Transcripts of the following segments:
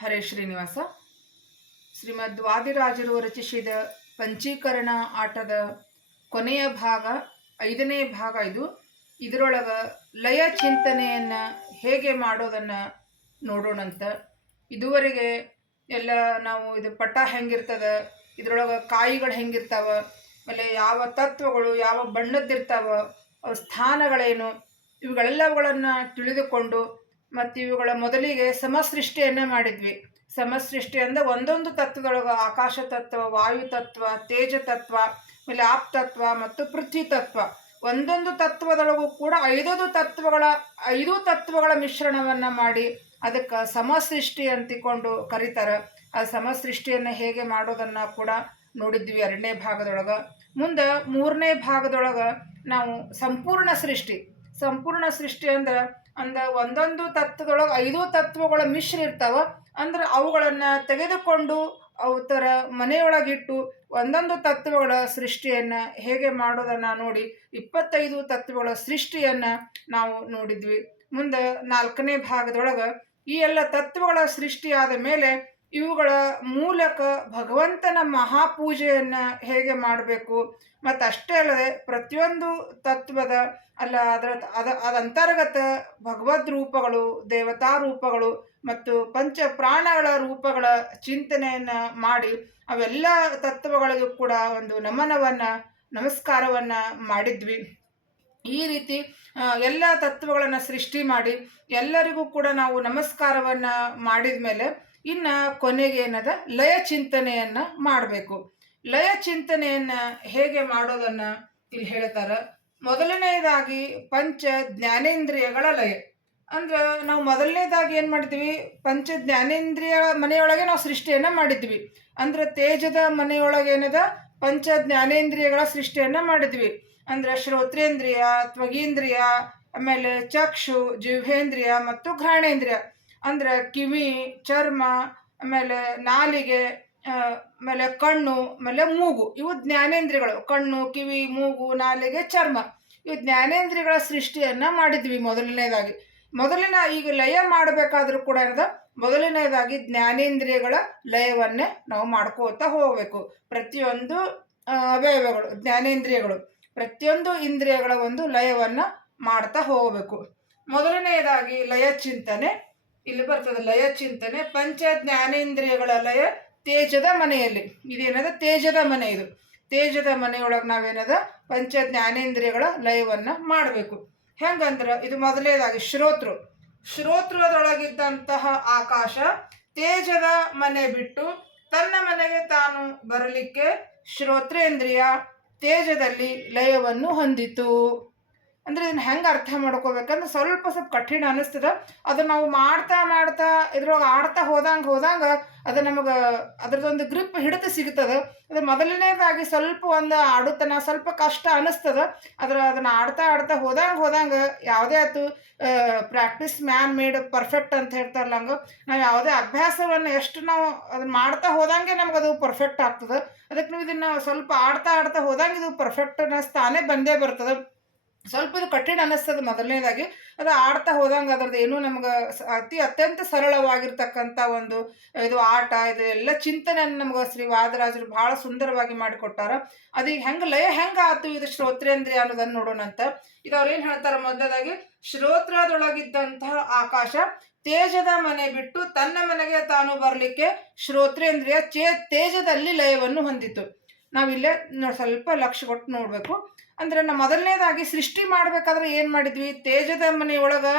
ಹರೇ ಶ್ರೀನಿವಾಸ. ಶ್ರೀಮದ್ ವಾದಿರಾಜರು ರಚಿಸಿದ ಪಂಚೀಕರಣ ಆಟದ ಕೊನೆಯ ಭಾಗ, 5ನೇ ಭಾಗ ಇದು. ಇದರೊಳಗೆ ಲಯ ಚಿಂತನೆಯನ್ನು ಹೇಗೆ ಮಾಡೋದನ್ನು ನೋಡೋಣಂತ. ಇದುವರೆಗೆ ಎಲ್ಲ ನಾವು ಇದು ಪಟ ಹೆಂಗಿರ್ತದ, ಇದರೊಳಗೆ ಕಾಯಿಗಳು ಹೆಂಗಿರ್ತಾವ, ಆಮೇಲೆ ಯಾವ ತತ್ವಗಳು ಯಾವ ಬಣ್ಣದ್ದಿರ್ತಾವ, ಅವ ಸ್ಥಾನಗಳೇನು, ಇವುಗಳೆಲ್ಲವುಗಳನ್ನು ತಿಳಿದುಕೊಂಡು ಮತ್ತು ಇವುಗಳ ಮೊದಲಿಗೆ ಸಮಸೃಷ್ಟಿಯನ್ನು ಮಾಡಿದ್ವಿ. ಸಮಸೃಷ್ಟಿ ಅಂದರೆ ಒಂದೊಂದು ತತ್ವದೊಳಗೆ ಆಕಾಶ ತತ್ವ, ವಾಯು ತತ್ವ, ತೇಜ ತತ್ವ, ಆಮೇಲೆ ಆಪ್ ತತ್ವ ಮತ್ತು ಪೃಥ್ವಿ ತತ್ವ, ಒಂದೊಂದು ತತ್ವದೊಳಗೂ ಕೂಡ 5 ತತ್ವಗಳ ಮಿಶ್ರಣವನ್ನು ಮಾಡಿ ಅದಕ್ಕೆ ಸಮಸೃಷ್ಟಿ ಅಂತಿಕೊಂಡು ಕರೀತಾರೆ. ಆ ಸಮಸೃಷ್ಟಿಯನ್ನು ಹೇಗೆ ಮಾಡೋದನ್ನು ಕೂಡ ನೋಡಿದ್ವಿ 2ನೇ ಭಾಗದೊಳಗೆ. ಮುಂದೆ 3ನೇ ಭಾಗದೊಳಗೆ ನಾವು ಸಂಪೂರ್ಣ ಸೃಷ್ಟಿ ಅಂದ್ರೆ ಒಂದೊಂದು ತತ್ವದೊಳಗೆ 5 ತತ್ವಗಳ ಮಿಶ್ರ ಇರ್ತಾವ. ಅಂದ್ರೆ ಅವುಗಳನ್ನು ತೆಗೆದುಕೊಂಡು ಅವತರ ಮನೆಯೊಳಗಿಟ್ಟು ಒಂದೊಂದು ತತ್ವಗಳ ಸೃಷ್ಟಿಯನ್ನು ಹೇಗೆ ಮಾಡೋದನ್ನು ನೋಡಿ 25 ತತ್ವಗಳ ಸೃಷ್ಟಿಯನ್ನು ನಾವು ನೋಡಿದ್ವಿ. ಮುಂದೆ 4ನೇ ಭಾಗದೊಳಗೆ ಈ ಎಲ್ಲ ತತ್ವಗಳ ಸೃಷ್ಟಿಯಾದ ಮೇಲೆ ಇವುಗಳ ಮೂಲಕ ಭಗವಂತನ ಮಹಾಪೂಜೆಯನ್ನು ಹೇಗೆ ಮಾಡಬೇಕು, ಮತ್ತು ಅಷ್ಟೇ ಅಲ್ಲದೆ ಪ್ರತಿಯೊಂದು ತತ್ವದ ಅದಂತರ್ಗತ ಭಗವದ್ ರೂಪಗಳು, ದೇವತಾ ರೂಪಗಳು ಮತ್ತು ಪಂಚ ಪ್ರಾಣಗಳ ರೂಪಗಳ ಚಿಂತನೆಯನ್ನು ಮಾಡಿ ಅವೆಲ್ಲ ತತ್ವಗಳಿಗೂ ಕೂಡ ಒಂದು ನಮಸ್ಕಾರವನ್ನು ಮಾಡಿದ್ವಿ. ಈ ರೀತಿ ಎಲ್ಲ ತತ್ವಗಳನ್ನು ಸೃಷ್ಟಿ ಮಾಡಿ ಎಲ್ಲರಿಗೂ ಕೂಡ ನಾವು ನಮಸ್ಕಾರವನ್ನು ಮಾಡಿದ ಮೇಲೆ ಇನ್ನು ಕೊನೆಗೆ ಏನದ ಲಯ ಚಿಂತನೆಯನ್ನು ಮಾಡಬೇಕು. ಲಯ ಚಿಂತನೆಯನ್ನು ಹೇಗೆ ಮಾಡೋದನ್ನು ಇಲ್ಲಿ ಹೇಳ್ತಾರೆ. ಮೊದಲನೇದಾಗಿ ಪಂಚ ಜ್ಞಾನೇಂದ್ರಿಯಗಳ ಲಯ. ಅಂದ್ರೆ ನಾವು ಮೊದಲನೇದಾಗಿ ಏನು ಮಾಡಿದ್ವಿ, ಪಂಚ ಜ್ಞಾನೇಂದ್ರಿಯ ಮನೆಯೊಳಗೆ ನಾವು ಸೃಷ್ಟಿಯನ್ನು ಮಾಡಿದ್ವಿ. ಅಂದ್ರೆ ತೇಜದ ಮನೆಯೊಳಗೆ ಏನದ ಪಂಚ ಜ್ಞಾನೇಂದ್ರಿಯಗಳ ಸೃಷ್ಟಿಯನ್ನು ಮಾಡಿದ್ವಿ. ಅಂದ್ರೆ ಶ್ರೋತ್ರೇಂದ್ರಿಯ, ತ್ವಗೀಂದ್ರಿಯ, ಆಮೇಲೆ ಚಕ್ಷು, ಜಿಹ್ವೇಂದ್ರಿಯ ಮತ್ತು ಘ್ರಾಣೇಂದ್ರಿಯ. ಅಂದ್ರೆ ಕಿವಿ, ಚರ್ಮ, ಆಮೇಲೆ ನಾಲಿಗೆ, ಆಮೇಲೆ ಕಣ್ಣು, ಆಮೇಲೆ ಮೂಗು, ಇವು ಜ್ಞಾನೇಂದ್ರಿಯಗಳು. ಕಣ್ಣು, ಕಿವಿ, ಮೂಗು, ನಾಲಿಗೆ, ಚರ್ಮ, ಇವು ಜ್ಞಾನೇಂದ್ರಿಯಗಳ ಸೃಷ್ಟಿಯನ್ನು ಮಾಡಿದ್ವಿ ಮೊದಲನೇದಾಗಿ. ಈಗ ಲಯ ಮಾಡಬೇಕಾದ್ರೂ ಕೂಡ ಏನದ, ಮೊದಲನೇದಾಗಿ ಜ್ಞಾನೇಂದ್ರಿಯಗಳ ಲಯವನ್ನೇ ನಾವು ಮಾಡ್ಕೋತಾ ಹೋಗಬೇಕು. ಪ್ರತಿಯೊಂದು ಅವಯವಗಳು, ಜ್ಞಾನೇಂದ್ರಿಯಗಳು, ಪ್ರತಿಯೊಂದು ಇಂದ್ರಿಯಗಳ ಒಂದು ಲಯವನ್ನು ಮಾಡ್ತಾ ಹೋಗಬೇಕು. ಮೊದಲನೆಯದಾಗಿ ಲಯ ಚಿಂತನೆ ಇಲ್ಲಿ ಬರ್ತದೆ. ಲಯ ಚಿಂತನೆ ಪಂಚ ಜ್ಞಾನೇಂದ್ರಿಯಗಳ ಲಯ ತೇಜದ ಮನೆಯಲ್ಲಿ. ಇದೇನದ ತೇಜದ ಮನೆ. ಇದು ತೇಜದ ಮನೆಯೊಳಗೆ ನಾವೇನದ ಪಂಚ ಜ್ಞಾನೇಂದ್ರಿಯಗಳ ಲಯವನ್ನು ಮಾಡಬೇಕು. ಹೆಂಗಂದ್ರೆ ಇದು ಮೊದಲನೇದಾಗಿ ಶ್ರೋತ್ರದೊಳಗಿದ್ದಂತಹ ಆಕಾಶ ತೇಜದ ಮನೆ ಬಿಟ್ಟು ತನ್ನ ಮನೆಗೆ ತಾನು ಬರಲಿಕ್ಕೆ ಶ್ರೋತ್ರೇಂದ್ರಿಯ ತೇಜದಲ್ಲಿ ಲಯವನ್ನು ಹೊಂದಿತು. ಅಂದರೆ ಇದನ್ನು ಹೆಂಗೆ ಅರ್ಥ ಮಾಡ್ಕೋಬೇಕಂದ್ರೆ ಸ್ವಲ್ಪ ಕಠಿಣ ಅನ್ನಿಸ್ತದೆ. ಅದು ನಾವು ಮಾಡ್ತಾ ಇದ್ರೊಳಗೆ ಆಡ್ತಾ ಹೋದಂಗೆ ಅದು ನಮಗೆ ಅದರದೊಂದು ಗ್ರಿಪ್ ಹಿಡಿತ ಸಿಗ್ತದೆ. ಅದು ಮೊದಲನೇದಾಗಿ ಸ್ವಲ್ಪ ಆಡುತ್ತನ ಸ್ವಲ್ಪ ಕಷ್ಟ ಅನ್ನಿಸ್ತದೆ. ಅದನ್ನು ಆಡ್ತಾ ಹೋದಂಗೆ ಯಾವುದೇ ಆಯ್ತು ಪ್ರಾಕ್ಟೀಸ್ ಮ್ಯಾನ್ ಮೇಡ್ ಪರ್ಫೆಕ್ಟ್ ಅಂತ ಹೇಳ್ತಾರಲ್ಲ, ಹಂಗೆ ನಾವು ಯಾವುದೇ ಅಭ್ಯಾಸವನ್ನು ಎಷ್ಟು ನಾವು ಅದನ್ನು ಮಾಡ್ತಾ ಹೋದಂಗೆ ನಮ್ಗೆ ಅದು ಪರ್ಫೆಕ್ಟ್ ಆಗ್ತದೆ. ಅದಕ್ಕೆ ನೀವು ಇದನ್ನು ಸ್ವಲ್ಪ ಆಡ್ತಾ ಹೋದಂಗೆ ಇದು ಪರ್ಫೆಕ್ಟ್ನೆಸ್ ತಾನೇ ಬಂದೇ ಬರ್ತದೆ. ಸ್ವಲ್ಪ ಇದು ಕಠಿಣ ಅನ್ನಿಸ್ತದೆ ಮೊದಲನೇದಾಗಿ. ಅದು ಆಡ್ತಾ ಹೋದಂಗೆ ಅದರದ್ದು ಏನೂ ನಮ್ಗೆ ಅತ್ಯಂತ ಸರಳವಾಗಿರ್ತಕ್ಕಂಥ ಒಂದು ಇದು ಆಟ, ಇದು ಎಲ್ಲ ಚಿಂತನೆಯನ್ನು ನಮ್ಗೆ ಶ್ರೀ ವಾದರಾಜರು ಭಾಳ ಸುಂದರವಾಗಿ ಮಾಡಿಕೊಟ್ಟಾರ. ಅದು ಈಗ ಲಯ ಹೆಂಗೆ ಆಯ್ತು ಇದು ಶ್ರೋತ್ರೇಂದ್ರಿಯ ಅನ್ನೋದನ್ನು ನೋಡೋಣಂತ. ಇದು ಅವ್ರು ಏನು ಹೇಳ್ತಾರೆ, ಮೊದಲಾಗಿ ಶ್ರೋತ್ರದೊಳಗಿದ್ದಂತಹ ಆಕಾಶ ತೇಜದ ಮನೆ ಬಿಟ್ಟು ತನ್ನ ಮನೆಗೆ ತಾನು ಬರಲಿಕ್ಕೆ ಶ್ರೋತ್ರೇಂದ್ರಿಯ ತೇಜದಲ್ಲಿ ಲಯವನ್ನು ಹೊಂದಿತು. ನಾವಿಲ್ಲೇ ಸ್ವಲ್ಪ ಲಕ್ಷ್ಯ ಕೊಟ್ಟು ನೋಡಬೇಕು. ಅಂದ್ರೆ ನಾವು ಮೊದಲನೇದಾಗಿ ಸೃಷ್ಟಿ ಮಾಡಬೇಕಾದ್ರೆ ಏನು ಮಾಡಿದ್ವಿ, ತೇಜದ ಮನೆಯೊಳಗೆ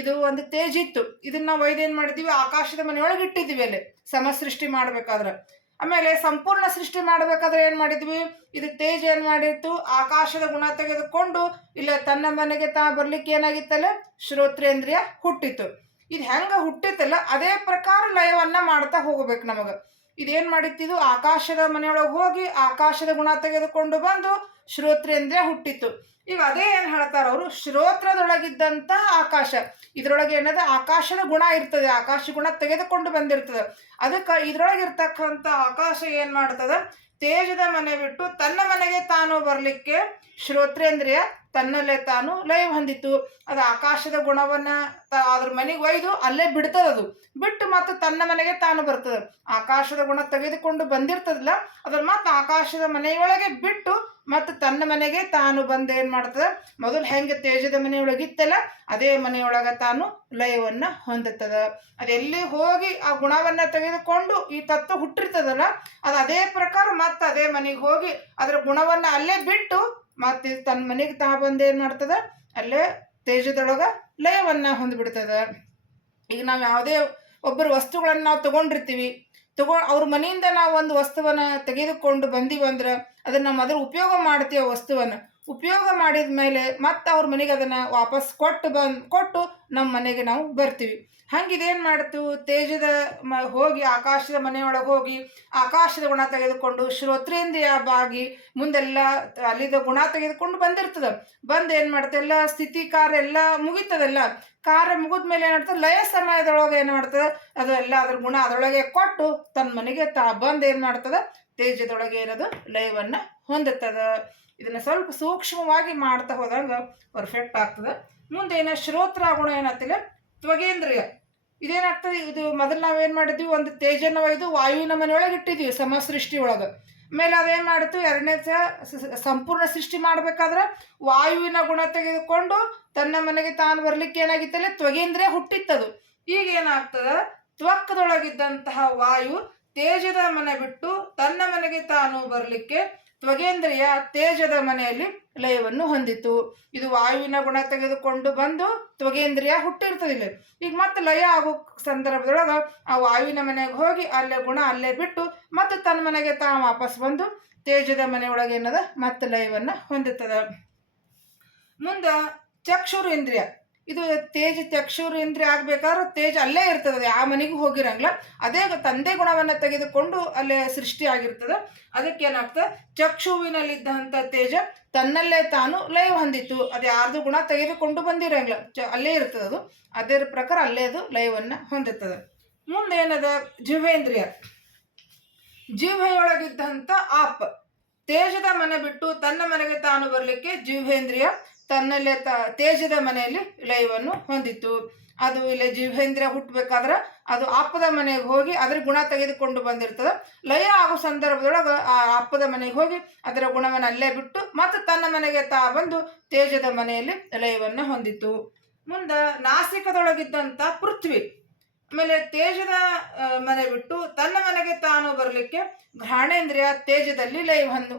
ಇದು ಒಂದು ತೇಜ ಇತ್ತು. ಇದನ್ನ ನಾವು ಏನು ಮಾಡಿದ್ವಿ, ಆಕಾಶದ ಮನೆಯೊಳಗೆ ಇಟ್ಟಿದ್ವಿ ಅಲ್ಲಿ ಸಮಸೃಷ್ಟಿ ಮಾಡಬೇಕಾದ್ರೆ. ಆಮೇಲೆ ಸಂಪೂರ್ಣ ಸೃಷ್ಟಿ ಮಾಡಬೇಕಾದ್ರೆ ಏನು ಮಾಡಿದ್ವಿ, ಇದು ತೇಜ ಏನು ಮಾಡಿತ್ತು, ಆಕಾಶದ ಗುಣ ತೆಗೆದುಕೊಂಡು ಇಲ್ಲ ತನ್ನ ಮನೆಗೆ ಬರ್ಲಿಕ್ಕೆ ಏನಾಗಿತ್ತಲ್ಲ ಶ್ರೋತ್ರೇಂದ್ರಿಯ ಹುಟ್ಟಿತ್ತು. ಇದು ಹೆಂಗೆ ಹುಟ್ಟಿತ್ತಲ್ಲ ಅದೇ ಪ್ರಕಾರ ಲಯವನ್ನು ಮಾಡ್ತಾ ಹೋಗ್ಬೇಕು ನಮಗೆ. ಇದೇನು ಮಾಡಿತ್ತಿದು, ಆಕಾಶದ ಮನೆಯೊಳಗೆ ಹೋಗಿ ಆಕಾಶದ ಗುಣ ತೆಗೆದುಕೊಂಡು ಬಂದು ಶ್ರೋತ್ರೇಂದ್ರಿಯ ಹುಟ್ಟಿತ್ತು. ಈಗ ಅದೇ ಏನು ಹೇಳ್ತಾರ ಅವರು, ಶ್ರೋತ್ರದೊಳಗಿದ್ದಂಥ ಆಕಾಶ, ಇದರೊಳಗೆ ಏನದ ಆಕಾಶದ ಗುಣ ಇರ್ತದೆ, ಆಕಾಶ ಗುಣ ತೆಗೆದುಕೊಂಡು ಬಂದಿರ್ತದೆ. ಅದಕ್ಕೆ ಇದ್ರೊಳಗಿರ್ತಕ್ಕಂಥ ಆಕಾಶ ಏನು ಮಾಡ್ತದೆ, ತೇಜದ ಮನೆ ಬಿಟ್ಟು ತನ್ನ ಮನೆಗೆ ತಾನು ಬರಲಿಕ್ಕೆ ಶ್ರೋತ್ರೇಂದ್ರಿಯ ತನ್ನಲ್ಲೇ ತಾನು ಲಯ ಹೊಂದಿತು. ಅದು ಆಕಾಶದ ಗುಣವನ್ನ ಅದ್ರ ಮನೆಗೆ ಒಯ್ದು ಅಲ್ಲೇ ಬಿಡ್ತದ. ಅದು ಬಿಟ್ಟು ಮತ್ತೆ ತನ್ನ ಮನೆಗೆ ತಾನು ಬರ್ತದೆ. ಆಕಾಶದ ಗುಣ ತೆಗೆದುಕೊಂಡು ಬಂದಿರ್ತದಲ್ಲ, ಅದ್ರ ಮತ್ತೆ ಆಕಾಶದ ಮನೆಯೊಳಗೆ ಬಿಟ್ಟು ಮತ್ತು ತನ್ನ ಮನೆಗೆ ತಾನು ಬಂದು ಏನು ಮಾಡ್ತದೆ, ಮೊದಲು ಹೆಂಗೆ ತೇಜದ ಮನೆಯೊಳಗಿತ್ತಲ್ಲ ಅದೇ ಮನೆಯೊಳಗೆ ತಾನು ಲಯವನ್ನ ಹೊಂದುತ್ತದೆ. ಅದೆಲ್ಲಿ ಹೋಗಿ ಆ ಗುಣವನ್ನ ತೆಗೆದುಕೊಂಡು ಈ ತತ್ವ ಹುಟ್ಟಿರ್ತದಲ್ಲ, ಅದು ಅದೇ ಪ್ರಕಾರ ಮತ್ತೆ ಅದೇ ಮನೆಗೆ ಹೋಗಿ ಅದರ ಗುಣವನ್ನ ಅಲ್ಲೇ ಬಿಟ್ಟು ಮತ್ತೆ ತನ್ನ ಮನೆಗೆ ತಾ ಬಂದು ಏನು ಮಾಡ್ತದೆ, ಅಲ್ಲೇ ತೇಜದೊಳಗೆ ಲಯವನ್ನ ಹೊಂದ್ಬಿಡ್ತದೆ. ಈಗ ನಾವು ಯಾವುದೇ ಒಬ್ಬರು ವಸ್ತುಗಳನ್ನು ನಾವು ತಗೊಂಡಿರ್ತೀವಿ, ಅವ್ರ ಮನೆಯಿಂದ ನಾವು ಒಂದು ವಸ್ತುವನ್ನು ತೆಗೆದುಕೊಂಡು ಬಂದೀವಂದ್ರೆ ಅದನ್ನು ನಾವು ಅದ್ರ ಉಪಯೋಗ ಮಾಡ್ತೀವಿ. ಆ ವಸ್ತುವನ್ನು ಉಪಯೋಗ ಮಾಡಿದ ಮೇಲೆ ಮತ್ತೆ ಅವ್ರ ಮನೆಗೆ ಅದನ್ನು ವಾಪಸ್ ಕೊಟ್ಟು ನಮ್ಮ ಮನೆಗೆ ನಾವು ಬರ್ತೀವಿ. ಹಂಗೆ ಇದೇನು ಮಾಡ್ತು, ತೇಜದ ಹೋಗಿ ಆಕಾಶದ ಮನೆಯೊಳಗೆ ಹೋಗಿ ಆಕಾಶದ ಗುಣ ತೆಗೆದುಕೊಂಡು ಶ್ರೋತ್ರೇಂದ್ರಿಯ ಬಾಗಿ ಮುಂದೆಲ್ಲ ಅಲ್ಲಿದ್ದ ಗುಣ ತೆಗೆದುಕೊಂಡು ಬಂದಿರ್ತದೆ. ಬಂದು ಏನು ಮಾಡ್ತದೆ, ಎಲ್ಲ ಸ್ಥಿತಿ ಕಾರ್ಯ ಎಲ್ಲ ಮುಗಿತದಲ್ಲ. ಕಾರ್ಯ ಮುಗಿದ ಮೇಲೆ ಏನು ಮಾಡ್ತದೆ, ಲಯ ಸಮಯದೊಳಗೆ ಏನು ಮಾಡ್ತದೆ, ಅದು ಎಲ್ಲ ಅದ್ರ ಗುಣ ಅದರೊಳಗೆ ಕೊಟ್ಟು ತನ್ನ ಮನೆಗೆ ಬಂದು ಏನು ಮಾಡ್ತದೆ, ತೇಜದೊಳಗೆ ಏನದು ಲಯವನ್ನು ಹೊಂದುತ್ತದೆ. ಇದನ್ನು ಸ್ವಲ್ಪ ಸೂಕ್ಷ್ಮವಾಗಿ ಮಾಡ್ತಾ ಹೋದಾಗ ಪರ್ಫೆಕ್ಟ್ ಆಗ್ತದೆ. ಮುಂದೇನು ಶ್ರೋತ್ರ ಗುಣ ಏನಾಗ್ತಿಲ್ಲ, ತ್ವಗೇಂದ್ರಿಯ. ಇದೇನಾಗ್ತದೆ, ಇದು ಮೊದಲು ನಾವೇನು ಮಾಡಿದ್ವಿ, ಒಂದು ತೇಜನ ಒಯ್ದು ವಾಯುವಿನ ಮನೆಯೊಳಗೆ ಇಟ್ಟಿದ್ವಿ ಸಮಸೃಷ್ಟಿ ಒಳಗೆ. ಆಮೇಲೆ ಅದೇನು ಮಾಡಿತು, ಎರಡನೇ ಸಂಪೂರ್ಣ ಸೃಷ್ಟಿ ಮಾಡಬೇಕಾದ್ರೆ ವಾಯುವಿನ ಗುಣ ತೆಗೆದುಕೊಂಡು ತನ್ನ ಮನೆಗೆ ತಾನು ಬರ್ಲಿಕ್ಕೆ ಏನಾಗಿತ್ತಲ್ಲ ತ್ವಗೇಂದ್ರಿಯ ಹುಟ್ಟಿತ್ತದು. ಈಗ ಏನಾಗ್ತದ, ತ್ವಕ್ಕದೊಳಗಿದ್ದಂತಹ ವಾಯು ತೇಜದ ಮನೆ ಬಿಟ್ಟು ತನ್ನ ಮನೆಗೆ ತಾನು ಬರಲಿಕ್ಕೆ ತ್ವಗೇಂದ್ರಿಯ ತೇಜದ ಮನೆಯಲ್ಲಿ ಲಯವನ್ನು ಹೊಂದಿತು. ಇದು ವಾಯುವಿನ ಗುಣ ತೆಗೆದುಕೊಂಡು ಬಂದು ತ್ವಗೇಂದ್ರಿಯ ಹುಟ್ಟಿರ್ತದಿಲ್ಲ. ಈಗ ಮತ್ತೆ ಲಯ ಆಗೋ ಸಂದರ್ಭದೊಳಗೆ ಆ ವಾಯುವಿನ ಮನೆಗೆ ಹೋಗಿ ಅಲ್ಲೇ ಗುಣ ಅಲ್ಲೇ ಬಿಟ್ಟು ಮತ್ತೆ ತನ್ನ ಮನೆಗೆ ತಾನು ವಾಪಸ್ ಬಂದು ತೇಜದ ಮನೆಯೊಳಗೆ ಏನದ ಮತ್ತೆ ಲಯವನ್ನು ಹೊಂದುತ್ತದೆ. ಮುಂದೆ ಚಕ್ಷುರೇಂದ್ರಿಯ. ಇದು ಚಕ್ಷುರೇಂದ್ರಿಯ ಆಗ್ಬೇಕಾದ್ರೆ ತೇಜ ಅಲ್ಲೇ ಇರ್ತದೆ, ಆ ಮನೆಗೂ ಹೋಗಿರಂಗಿಲ್ಲ. ಅದೇ ತಂದೆ ಗುಣವನ್ನು ತೆಗೆದುಕೊಂಡು ಅಲ್ಲೇ ಸೃಷ್ಟಿ ಆಗಿರ್ತದೆ. ಅದಕ್ಕೇನಾಗ್ತದೆ, ಚಕ್ಷುವಿನಲ್ಲಿದ್ದಂಥ ತೇಜ ತನ್ನಲ್ಲೇ ತಾನು ಲಯ ಹೊಂದಿತ್ತು. ಅದು ಯಾರ್ದು ಗುಣ ತೆಗೆದುಕೊಂಡು ಬಂದಿರಂಗಿಲ್ಲ, ಅಲ್ಲೇ ಇರ್ತದೆ. ಅದು ಅದೇ ಪ್ರಕಾರ ಅಲ್ಲೇ ಅದು ಲಯವನ್ನು ಹೊಂದುತ್ತದೆ. ಮುಂದೇನದ ಜಿಹ್ವೇಂದ್ರಿಯ. ಜಿಹ್ವೆಯೊಳಗಿದ್ದಂಥ ಆಪ್ ತೇಜದ ಮನೆ ಬಿಟ್ಟು ತನ್ನ ಮನೆಗೆ ತಾನು ಬರಲಿಕ್ಕೆ ಜಿಹ್ವೇಂದ್ರಿಯ ತನ್ನಲ್ಲೇ ತೇಜದ ಮನೆಯಲ್ಲಿ ಲಯವನ್ನು ಹೊಂದಿತ್ತು. ಅದು ಇಲ್ಲಿ ಜಿಹ್ವೇಂದ್ರಿಯ ಹುಟ್ಟಬೇಕಾದ್ರೆ ಅದು ಆಪದ ಮನೆಗೆ ಹೋಗಿ ಅದರ ಗುಣ ತೆಗೆದುಕೊಂಡು ಬಂದಿರ್ತದೆ. ಲಯ ಆಗೋ ಸಂದರ್ಭದೊಳಗೆ ಆ ಆಪದ ಮನೆಗೆ ಹೋಗಿ ಅದರ ಗುಣವನ್ನು ಅಲ್ಲೇ ಬಿಟ್ಟು ಮತ್ತು ತನ್ನ ಮನೆಗೆ ಬಂದು ತೇಜದ ಮನೆಯಲ್ಲಿ ಲಯವನ್ನು ಹೊಂದಿತ್ತು. ಮುಂದೆ ನಾಸಿಕದೊಳಗಿದ್ದಂಥ ಪೃಥ್ವಿ. ಆಮೇಲೆ ತೇಜದ ಮನೆ ಬಿಟ್ಟು ತನ್ನ ಮನೆಗೆ ತಾನು ಬರಲಿಕ್ಕೆ ಘ್ರಾಣೇಂದ್ರಿಯ ತೇಜದಲ್ಲಿ ಲಯವನ್ನು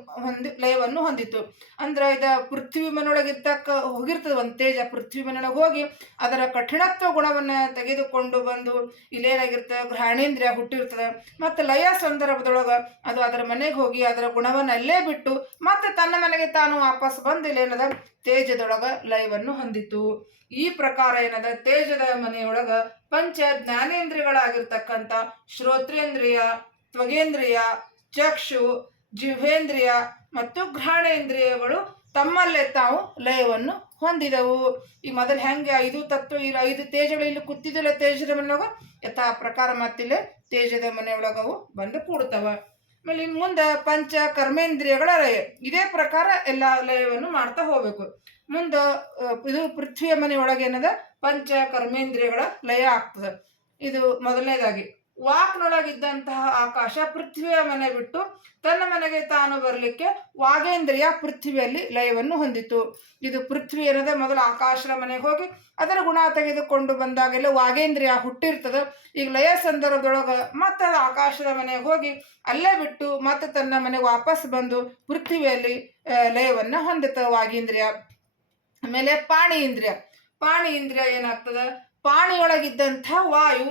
ಹೊಂದಿತು. ಅಂದ್ರೆ ಇದು ಪೃಥ್ವಿ ಮನೆಯೊಳಗಿರ್ತಕ್ಕ ಹೋಗಿರ್ತದೆ ಒಂದು ತೇಜ, ಪೃಥ್ವಿ ಮನೆಯೊಳಗೆ ಹೋಗಿ ಅದರ ಕಠಿಣತ್ವ ಗುಣವನ್ನು ತೆಗೆದುಕೊಂಡು ಬಂದು ಇಲ್ಲೇನಾಗಿರ್ತದೆ, ಘ್ರಾಣೇಂದ್ರಿಯ ಹುಟ್ಟಿರ್ತದೆ. ಮತ್ತು ಲಯ ಸಂದರ್ಭದೊಳಗೆ ಅದು ಅದರ ಮನೆಗೆ ಹೋಗಿ ಅದರ ಗುಣವನ್ನು ಅಲ್ಲೇ ಬಿಟ್ಟು ಮತ್ತೆ ತನ್ನ ಮನೆಗೆ ತಾನು ವಾಪಸ್ ಬಂದು ಇಲ್ಲೇನದ ತೇಜದೊಳಗೆ ಲಯವನ್ನು ಹೊಂದಿತು. ಈ ಪ್ರಕಾರ ಏನದ, ತೇಜದ ಮನೆಯೊಳಗ ಪಂಚ ಜ್ಞಾನೇಂದ್ರಿಯಗಳಾಗಿರ್ತಕ್ಕಂಥ ಶ್ರೋತ್ರೇಂದ್ರಿಯ, ತ್ವಗೇಂದ್ರಿಯ, ಚಕ್ಷು, ಜಿಹ್ವೇಂದ್ರಿಯ ಮತ್ತು ಘ್ರಾಣೇಂದ್ರಿಯಗಳು ತಮ್ಮಲ್ಲೇ ತಾವು ಲಯವನ್ನು ಹೊಂದಿದವು. ಈ ಮೊದಲು ಹೆಂಗೆ 5 ತತ್ವ 5 ತೇಜಗಳು ಇಲ್ಲಿ ಕೂತಿದ್ದಿಲ್ಲ ತೇಜದ ಮನೆಯೊಳಗ, ಯಥಾ ಪ್ರಕಾರ ಮತ್ತಿಲ್ಲೇ ತೇಜದ ಮನೆಯೊಳಗವು ಬಂದು ಕೂಡ್ತವ. ಆಮೇಲೆ ಇನ್ನು ಮುಂದೆ ಪಂಚ ಕರ್ಮೇಂದ್ರಿಯಗಳ ಲಯ. ಇದೇ ಪ್ರಕಾರ ಎಲ್ಲ ಲಯವನ್ನು ಮಾಡ್ತಾ ಹೋಗ್ಬೇಕು. ಮುಂದೆ ಇದು ಪೃಥ್ವಿಯ ಮನೆಯೊಳಗೆ ಏನದ ಪಂಚ ಕರ್ಮೇಂದ್ರಿಯಗಳ ಲಯ ಆಗ್ತದೆ. ಇದು ಮೊದಲನೇದಾಗಿ ವಾಕ್ನೊಳಗಿದ್ದಂತಹ ಆಕಾಶ ಪೃಥ್ವಿಯ ಮನೆ ಬಿಟ್ಟು ತನ್ನ ಮನೆಗೆ ತಾನು ಬರಲಿಕ್ಕೆ ವಾಗೇಂದ್ರಿಯ ಪೃಥ್ವಿಯಲ್ಲಿ ಲಯವನ್ನು ಹೊಂದಿತು. ಇದು ಪೃಥ್ವಿ ಏನದ ಮೊದಲು ಆಕಾಶದ ಮನೆಗೆ ಹೋಗಿ ಅದರ ಗುಣ ತೆಗೆದುಕೊಂಡು ಬಂದಾಗೆಲ್ಲ ವಾಗೇಂದ್ರಿಯ ಹುಟ್ಟಿರ್ತದೆ. ಈಗ ಲಯ ಸಂದರ್ಭದೊಳಗೆ ಮತ್ತೆ ಅದು ಆಕಾಶದ ಮನೆಗೆ ಹೋಗಿ ಅಲ್ಲೇ ಬಿಟ್ಟು ಮತ್ತೆ ತನ್ನ ಮನೆಗೆ ವಾಪಸ್ ಬಂದು ಪೃಥ್ವಿಯಲ್ಲಿ ಲಯವನ್ನು ಹೊಂದುತ್ತದೆ ವಾಗೇಂದ್ರಿಯ. ಆಮೇಲೆ ಪಾಣಿ ಇಂದ್ರಿಯ ಏನಾಗ್ತದೆ, ಪಾಣಿಯೊಳಗಿದ್ದಂಥ ವಾಯು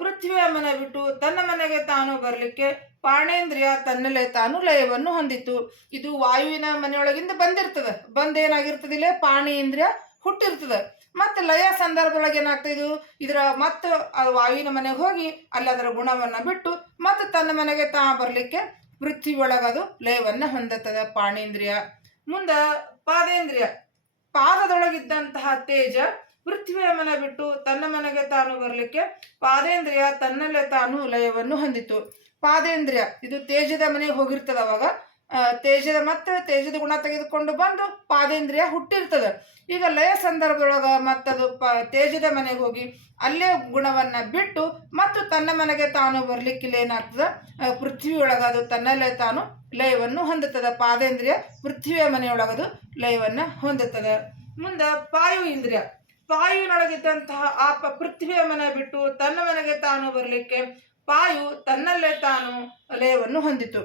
ಪೃಥ್ವಿಯ ಮನೆ ಬಿಟ್ಟು ತನ್ನ ಮನೆಗೆ ತಾನು ಬರಲಿಕ್ಕೆ ಪಾಣೇಂದ್ರಿಯ ತನ್ನಲ್ಲೇ ತಾನು ಲಯವನ್ನು ಹೊಂದಿತು. ಇದು ವಾಯುವಿನ ಮನೆಯೊಳಗಿಂದ ಬಂದಿರ್ತದೆ. ಬಂದೇನಾಗಿರ್ತದೆ, ಇಲ್ಲೇ ಪಾಣಿ ಇಂದ್ರಿಯ ಹುಟ್ಟಿರ್ತದೆ. ಮತ್ತು ಲಯ ಸಂದರ್ಭದೊಳಗೆ ಏನಾಗ್ತದೆ, ಇದರ ಮತ್ತು ವಾಯುವಿನ ಮನೆಗೆ ಹೋಗಿ ಅಲ್ಲಿ ಅದರ ಗುಣವನ್ನು ಬಿಟ್ಟು ಮತ್ತು ತನ್ನ ಮನೆಗೆ ತಾ ಬರಲಿಕ್ಕೆ ಪೃಥ್ವಿ ಒಳಗದು ಲಯವನ್ನು ಹೊಂದುತ್ತದೆ ಪಾಣೇಂದ್ರಿಯ. ಮುಂದೆ ಪಾದೇಂದ್ರಿಯ. ಪಾದದೊಳಗಿದ್ದಂತಹ ತೇಜ ಪೃಥ್ವಿಯ ಮನೆ ಬಿಟ್ಟು ತನ್ನ ಮನೆಗೆ ತಾನು ಬರಲಿಕ್ಕೆ ಪಾದೇಂದ್ರಿಯ ತನ್ನಲ್ಲೇ ತಾನು ಲಯವನ್ನು ಹೊಂದಿತು. ಪಾದೇಂದ್ರಿಯ ಇದು ತೇಜದ ಮನೆಗೆ ಹೋಗಿರ್ತದೆ. ಅವಾಗ ತೇಜದ ಮತ್ತು ತೇಜದ ಗುಣ ತೆಗೆದುಕೊಂಡು ಬಂದು ಪಾದೇಂದ್ರಿಯ ಹುಟ್ಟಿರ್ತದೆ. ಈಗ ಲಯ ಸಂದರ್ಭದೊಳಗೆ ಮತ್ತದು ತೇಜದ ಮನೆಗೆ ಹೋಗಿ ಅಲ್ಲೇ ಗುಣವನ್ನು ಬಿಟ್ಟು ಮತ್ತು ತನ್ನ ಮನೆಗೆ ತಾನು ಬರ್ಲಿಕ್ಕಿಲ್ಲ ಏನಾಗ್ತದೆ, ಪೃಥ್ವಿಯೊಳಗೆ ಅದು ತನ್ನಲ್ಲೇ ತಾನು ಲಯವನ್ನು ಹೊಂದುತ್ತದೆ. ಪಾದೇಂದ್ರಿಯ ಪೃಥ್ವಿಯ ಮನೆಯೊಳಗದು ಲಯವನ್ನು ಹೊಂದುತ್ತದೆ. ಮುಂದೆ ಪಾಯು ಇಂದ್ರಿಯ, ಪಾಯುವಿನೊಳಗಿದ್ದಂತಹ ಆ ಪೃಥ್ವಿಯ ಮನೆ ಬಿಟ್ಟು ತನ್ನ ಮನೆಗೆ ತಾನು ಬರಲಿಕ್ಕೆ ಪಾಯು ತನ್ನಲ್ಲೇ ತಾನು ಲಯವನ್ನು ಹೊಂದಿತು.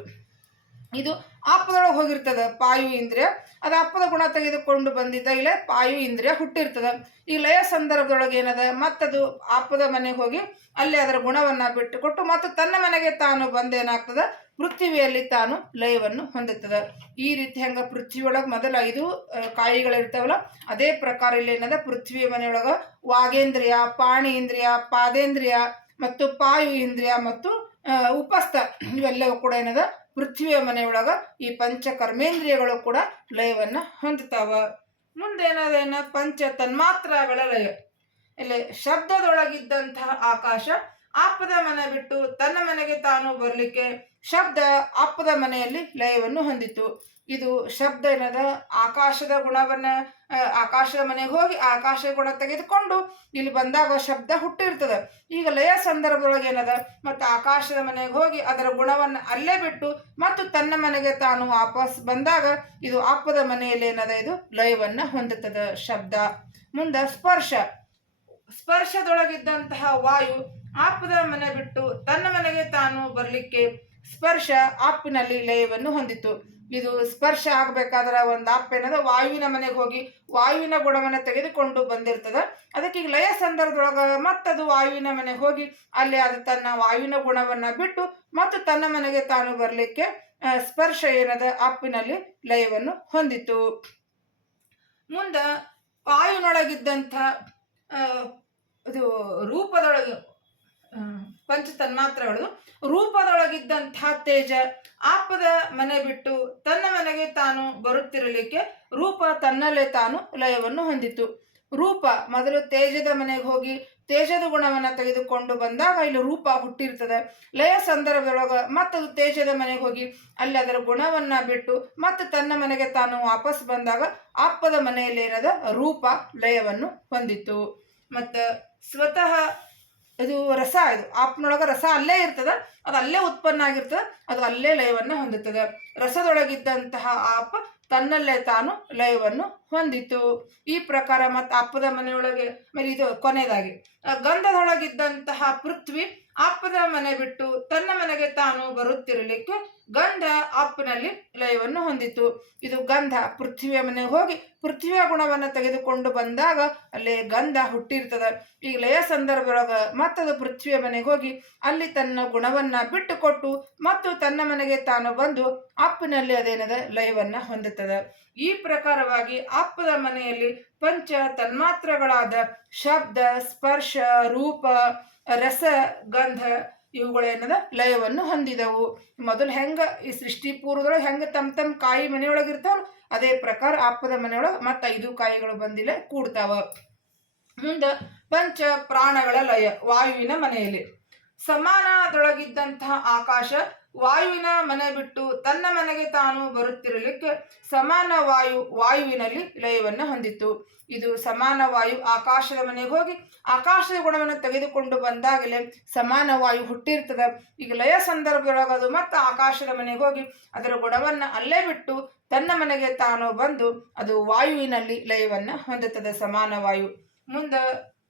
ಇದು ಆಪದೊಳಗೆ ಹೋಗಿರ್ತದೆ ಪಾಯು ಇಂದ್ರಿಯ, ಅದು ಆಪದ ಗುಣ ತೆಗೆದುಕೊಂಡು ಬಂದಿದ್ದ ಇಲ್ಲ ಪಾಯು ಇಂದ್ರಿಯ ಹುಟ್ಟಿರ್ತದೆ. ಈ ಲಯ ಸಂದರ್ಭದೊಳಗೆ ಏನದ, ಮತ್ತದು ಆಪದ ಮನೆಗೆ ಹೋಗಿ ಅಲ್ಲಿ ಅದರ ಗುಣವನ್ನು ಬಿಟ್ಟು ಕೊಟ್ಟು ಮತ್ತು ತನ್ನ ಮನೆಗೆ ತಾನು ಬಂದೇನಾಗ್ತದೆ, ಪೃಥ್ವಿಯಲ್ಲಿ ತಾನು ಲಯವನ್ನು ಹೊಂದುತ್ತದೆ. ಈ ರೀತಿ ಹಂಗೆ ಪೃಥ್ವಿಯೊಳಗೆ ಮೊದಲು 5 ಕಾಯಿಗಳಿರ್ತಾವಲ್ಲ, ಅದೇ ಪ್ರಕಾರ ಇಲ್ಲಿ ಏನದ, ಪೃಥ್ವಿಯ ಮನೆಯೊಳಗೆ ವಾಗೇಂದ್ರಿಯ, ಪಾಣಿ ಇಂದ್ರಿಯ, ಪಾದೇಂದ್ರಿಯ ಮತ್ತು ಪಾಯು ಇಂದ್ರಿಯ ಮತ್ತು ಉಪಸ್ಥ ಇವೆಲ್ಲವೂ ಕೂಡ ಏನದ ಪೃಥ್ವಿಯ ಮನೆಯೊಳಗೆ ಈ ಪಂಚಕರ್ಮೇಂದ್ರಿಯಗಳು ಕೂಡ ಲಯವನ್ನು ಹೊಂದುತ್ತಾವ. ಮುಂದೇನದೇನ ಪಂಚ ತನ್ಮಾತ್ರಗಳ ಲಯ. ಇಲ್ಲಿ ಶಬ್ದದೊಳಗಿದ್ದಂತಹ ಆಕಾಶ ಆಪದ ಮನೆ ಬಿಟ್ಟು ತನ್ನ ಮನೆಗೆ ತಾನು ಬರಲಿಕ್ಕೆ ಶಬ್ದ ಆಪದ ಮನೆಯಲ್ಲಿ ಲಯವನ್ನು ಹೊಂದಿತು. ಇದು ಶಬ್ದ ಏನದ, ಆಕಾಶದ ಗುಣವನ್ನು ಆಕಾಶದ ಮನೆಗೆ ಹೋಗಿ ಆಕಾಶದ ಗುಣ ತೆಗೆದುಕೊಂಡು ಇಲ್ಲಿ ಬಂದಾಗ ಶಬ್ದ ಹುಟ್ಟಿರ್ತದೆ. ಈಗ ಲಯ ಸಂದರ್ಭದೊಳಗೆ ಏನದ, ಮತ್ತು ಆಕಾಶದ ಮನೆಗೆ ಹೋಗಿ ಅದರ ಗುಣವನ್ನು ಅಲ್ಲೇ ಬಿಟ್ಟು ಮತ್ತು ತನ್ನ ಮನೆಗೆ ತಾನು ವಾಪಸ್ ಬಂದಾಗ ಇದು ಆಪದ ಮನೆಯಲ್ಲಿ ಏನದ, ಇದು ಲಯವನ್ನು ಹೊಂದುತ್ತದೆ ಶಬ್ದ. ಮುಂದೆ ಸ್ಪರ್ಶ, ಸ್ಪರ್ಶದೊಳಗಿದ್ದಂತಹ ವಾಯು ಆಪದ ಮನೆ ಬಿಟ್ಟು ತನ್ನ ಮನೆಗೆ ತಾನು ಬರಲಿಕ್ಕೆ ಸ್ಪರ್ಶ ಆಪಿನಲ್ಲಿ ಲಯವನ್ನು ಹೊಂದಿತು. ಇದು ಸ್ಪರ್ಶ ಆಗಬೇಕಾದ್ರೆ ಒಂದು ಆಪ್ ಏನದ ವಾಯುವಿನ ಮನೆಗೆ ಹೋಗಿ ವಾಯುವಿನ ಗುಣವನ್ನು ತೆಗೆದುಕೊಂಡು ಬಂದಿರ್ತದೆ. ಅದಕ್ಕೆ ಈಗ ಲಯ ಸಂದರ್ಭದೊಳಗೆ ಮತ್ತದು ವಾಯುವಿನ ಮನೆಗೆ ಹೋಗಿ ಅಲ್ಲಿ ಅದು ತನ್ನ ವಾಯುವಿನ ಗುಣವನ್ನು ಬಿಟ್ಟು ಮತ್ತು ತನ್ನ ಮನೆಗೆ ತಾನು ಬರಲಿಕ್ಕೆ ಸ್ಪರ್ಶ ಏನದ ಆಪಿನಲ್ಲಿ ಲಯವನ್ನು ಹೊಂದಿತು. ಮುಂದೆ ವಾಯುವಿನೊಳಗಿದ್ದಂಥ ಇದು ರೂಪದೊಳಗೆ ಪಂಚತನ್ಮಾತ್ರಗಳು, ರೂಪದೊಳಗಿದ್ದಂತಹ ತೇಜ ಆಪದ ಮನೆ ಬಿಟ್ಟು ತನ್ನ ಮನೆಗೆ ತಾನು ಬರುತ್ತಿರಲಿಕ್ಕೆ ರೂಪ ತನ್ನಲ್ಲೇ ತಾನು ಲಯವನ್ನು ಹೊಂದಿತು. ರೂಪ ಮೊದಲು ತೇಜದ ಮನೆಗೆ ಹೋಗಿ ತೇಜದ ಗುಣವನ್ನು ತೆಗೆದುಕೊಂಡು ಬಂದಾಗ ಇಲ್ಲಿ ರೂಪ ಹುಟ್ಟಿರ್ತದೆ. ಲಯ ಸಂದರ್ಭದೊಳಗೆ ಮತ್ತದು ತೇಜದ ಮನೆಗೆ ಹೋಗಿ ಅಲ್ಲಿ ಅದರ ಗುಣವನ್ನು ಬಿಟ್ಟು ಮತ್ತು ತನ್ನ ಮನೆಗೆ ತಾನು ವಾಪಸ್ ಬಂದಾಗ ಆಪದ ಮನೆಯಲ್ಲಿ ಇರದ ರೂಪ ಲಯವನ್ನು ಹೊಂದಿತು. ಮತ್ತು ಸ್ವತಃ ಇದು ರಸ, ಇದು ಆಪ್ನೊಳಗೆ ರಸ ಅಲ್ಲೇ ಇರ್ತದೆ, ಅದು ಅಲ್ಲೇ ಉತ್ಪನ್ನ ಆಗಿರ್ತದೆ, ಅದು ಅಲ್ಲೇ ಲಯವನ್ನು ಹೊಂದುತ್ತದೆ. ರಸದೊಳಗಿದ್ದಂತಹ ಆಪ್ ತನ್ನಲ್ಲೇ ತಾನು ಲಯವನ್ನು ಹೊಂದಿತು. ಈ ಪ್ರಕಾರ ಮತ್ತು ಆಪದ ಮನೆಯೊಳಗೆ ಮೇಲೆ ಇದು ಕೊನೆಯದಾಗಿ ಗಂಧದೊಳಗಿದ್ದಂತಹ ಪೃಥ್ವಿ ಆಪದ ಮನೆ ಬಿಟ್ಟು ತನ್ನ ಮನೆಗೆ ತಾನು ಬರುತ್ತಿರಲಿಕ್ಕೆ ಗಂಧ ಆಪಿನಲ್ಲಿ ಲಯವನ್ನು ಹೊಂದಿತು. ಇದು ಗಂಧ ಪೃಥ್ವಿಯ ಮನೆಗೆ ಹೋಗಿ ಪೃಥ್ವಿಯ ಗುಣವನ್ನು ತೆಗೆದುಕೊಂಡು ಬಂದಾಗ ಅಲ್ಲಿ ಗಂಧ ಹುಟ್ಟಿರ್ತದೆ. ಈ ಲಯ ಸಂದರ್ಭದೊಳಗೆ ಮತ್ತದು ಪೃಥ್ವಿಯ ಮನೆಗೆ ಹೋಗಿ ಅಲ್ಲಿ ತನ್ನ ಗುಣವನ್ನು ಬಿಟ್ಟು ಕೊಟ್ಟು ಮತ್ತು ತನ್ನ ಮನೆಗೆ ತಾನು ಬಂದು ಆಪಿನಲ್ಲಿ ಅದೇನದ ಲಯವನ್ನು ಹೊಂದುತ್ತದೆ. ಈ ಪ್ರಕಾರವಾಗಿ ಆಪದ ಮನೆಯಲ್ಲಿ ಪಂಚ ತನ್ಮಾತ್ರಗಳಾದ ಶಬ್ದ, ಸ್ಪರ್ಶ, ರೂಪ, ರಸ, ಗಂಧ ಇವುಗಳೇನದ ಲಯವನ್ನು ಹೊಂದಿದವು. ಮೊದಲು ಹೆಂಗೆ ಈ ಸೃಷ್ಟಿ ಪೂರ್ವದೊಳಗೆ ಹೆಂಗೆ ತಮ್ಮ ಕಾಯಿ ಮನೆಯೊಳಗಿರ್ತಾವ ಅದೇ ಪ್ರಕಾರ ಆಪದ ಮನೆಯೊಳಗೆ ಮತ್ತು 5 ಕಾಯಿಗಳು ಬಂದಿಲ್ಲ ಕೂಡ್ತಾವ. ಮುಂದೆ ಪಂಚ ಪ್ರಾಣಗಳ ಲಯ ವಾಯುವಿನ ಮನೆಯಲ್ಲಿ. ಸಮಾನದೊಳಗಿದ್ದಂತಹ ಆಕಾಶ ವಾಯುವಿನ ಮನೆ ಬಿಟ್ಟು ತನ್ನ ಮನೆಗೆ ತಾನು ಬರುತ್ತಿರಲಿಕ್ಕೆ ಸಮಾನ ವಾಯುವಿನಲ್ಲಿ ಲಯವನ್ನು ಹೊಂದಿತು. ಇದು ಸಮಾನ ವಾಯು ಆಕಾಶದ ಮನೆಗೆ ಹೋಗಿ ಆಕಾಶದ ಗುಣವನ್ನು ತೆಗೆದುಕೊಂಡು ಬಂದಾಗಲೇ ಸಮಾನ ವಾಯು ಹುಟ್ಟಿರ್ತದೆ. ಈಗ ಲಯ ಸಂದರ್ಭದೊಳಗೆ ಅದು ಮತ್ತು ಆಕಾಶದ ಮನೆಗೆ ಹೋಗಿ ಅದರ ಗುಣವನ್ನು ಅಲ್ಲೇ ಬಿಟ್ಟು ತನ್ನ ಮನೆಗೆ ತಾನು ಬಂದು ಅದು ವಾಯುವಿನಲ್ಲಿ ಲಯವನ್ನು ಹೊಂದುತ್ತದೆ ಸಮಾನ ವಾಯು. ಮುಂದೆ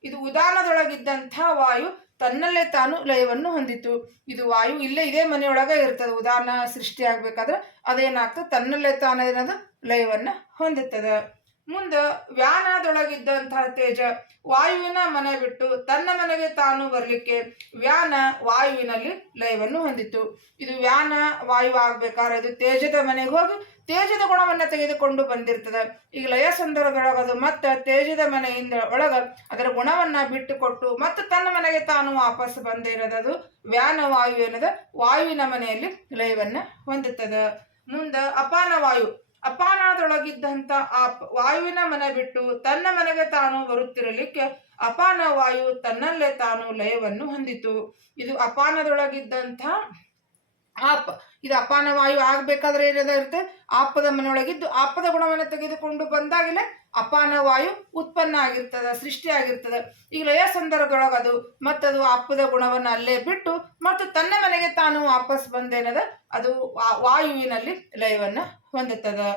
ಇದು ಉದಾನದೊಳಗಿದ್ದಂಥ ವಾಯು ತನ್ನಲ್ಲೇ ತಾನು ಲಯವನ್ನು ಹೊಂದಿತು. ಇದು ವಾಯು ಇಲ್ಲೇ ಇದೇ ಮನೆಯೊಳಗೆ ಇರ್ತದೆ. ಉದಾನ ಸೃಷ್ಟಿ ಆಗ್ಬೇಕಾದ್ರೆ ಅದೇನಾಗ್ತದೆ, ತನ್ನಲ್ಲೇ ತಾನೇನದು ಲಯವನ್ನು ಹೊಂದುತ್ತದೆ. ಮುಂದೆ ವ್ಯಾನದೊಳಗಿದ್ದಂತಹ ತೇಜ ವಾಯುವಿನ ಮನೆ ಬಿಟ್ಟು ತನ್ನ ಮನೆಗೆ ತಾನು ಬರಲಿಕ್ಕೆ ವ್ಯಾನ ವಾಯುವಿನಲ್ಲಿ ಲಯವನ್ನು ಹೊಂದಿತು. ಇದು ವ್ಯಾನ ವಾಯು ಆಗ್ಬೇಕಾದ್ರೆ ಇದು ತೇಜದ ಮನೆಗೆ ಹೋಗಿ ತೇಜದ ಗುಣವನ್ನು ತೆಗೆದುಕೊಂಡು ಬಂದಿರ್ತದೆ. ಈಗ ಲಯ ಸಂದರ್ಭದೊಳಗೆ ಅದು ಮತ್ತೆ ತೇಜದ ಮನೆಯಿಂದ ಒಳಗೆ ಅದರ ಗುಣವನ್ನು ಬಿಟ್ಟು ಕೊಟ್ಟು ಮತ್ತು ತನ್ನ ಮನೆಗೆ ತಾನು ವಾಪಸ್ ಬಂದೇ ಇರೋದು ವ್ಯಾನ ವಾಯು ಏನದ ವಾಯುವಿನ ಮನೆಯಲ್ಲಿ ಲಯವನ್ನು ಹೊಂದುತ್ತದೆ. ಮುಂದೆ ಅಪಾನ ವಾಯು. ಅಪಾನದೊಳಗಿದ್ದಂಥ ಆ ವಾಯುವಿನ ಮನೆ ಬಿಟ್ಟು ತನ್ನ ಮನೆಗೆ ತಾನು ಬರುತ್ತಿರಲಿಕ್ಕೆ ಅಪಾನ ವಾಯು ತನ್ನಲ್ಲೇ ತಾನು ಲಯವನ್ನು ಹೊಂದಿತು. ಇದು ಅಪಾನದೊಳಗಿದ್ದಂಥ ಆಪ ಇದು ಅಪಾನ ವಾಯು ಆಗಬೇಕಾದ್ರೆ ಏನಿದೆ ಇರುತ್ತೆ, ಆಪದ ಮನೆಯೊಳಗಿದ್ದು ಆಪದ ಗುಣವನ್ನು ತೆಗೆದುಕೊಂಡು ಬಂದಾಗಲೇ ಅಪಾನ ವಾಯು ಉತ್ಪನ್ನ ಆಗಿರ್ತದೆ, ಸೃಷ್ಟಿ ಆಗಿರ್ತದೆ. ಈಗ ಲಯ ಸಂದರ್ಭದೊಳಗೆ ಅದು ಮತ್ತದು ಆಪದ ಗುಣವನ್ನು ಅಲ್ಲೇ ಬಿಟ್ಟು ಮತ್ತು ತನ್ನ ಮನೆಗೆ ತಾನು ವಾಪಸ್ ಬಂದೇನದ ಅದು ವಾಯುವಿನಲ್ಲಿ ಲಯವನ್ನು ಹೊಂದುತ್ತದೆ.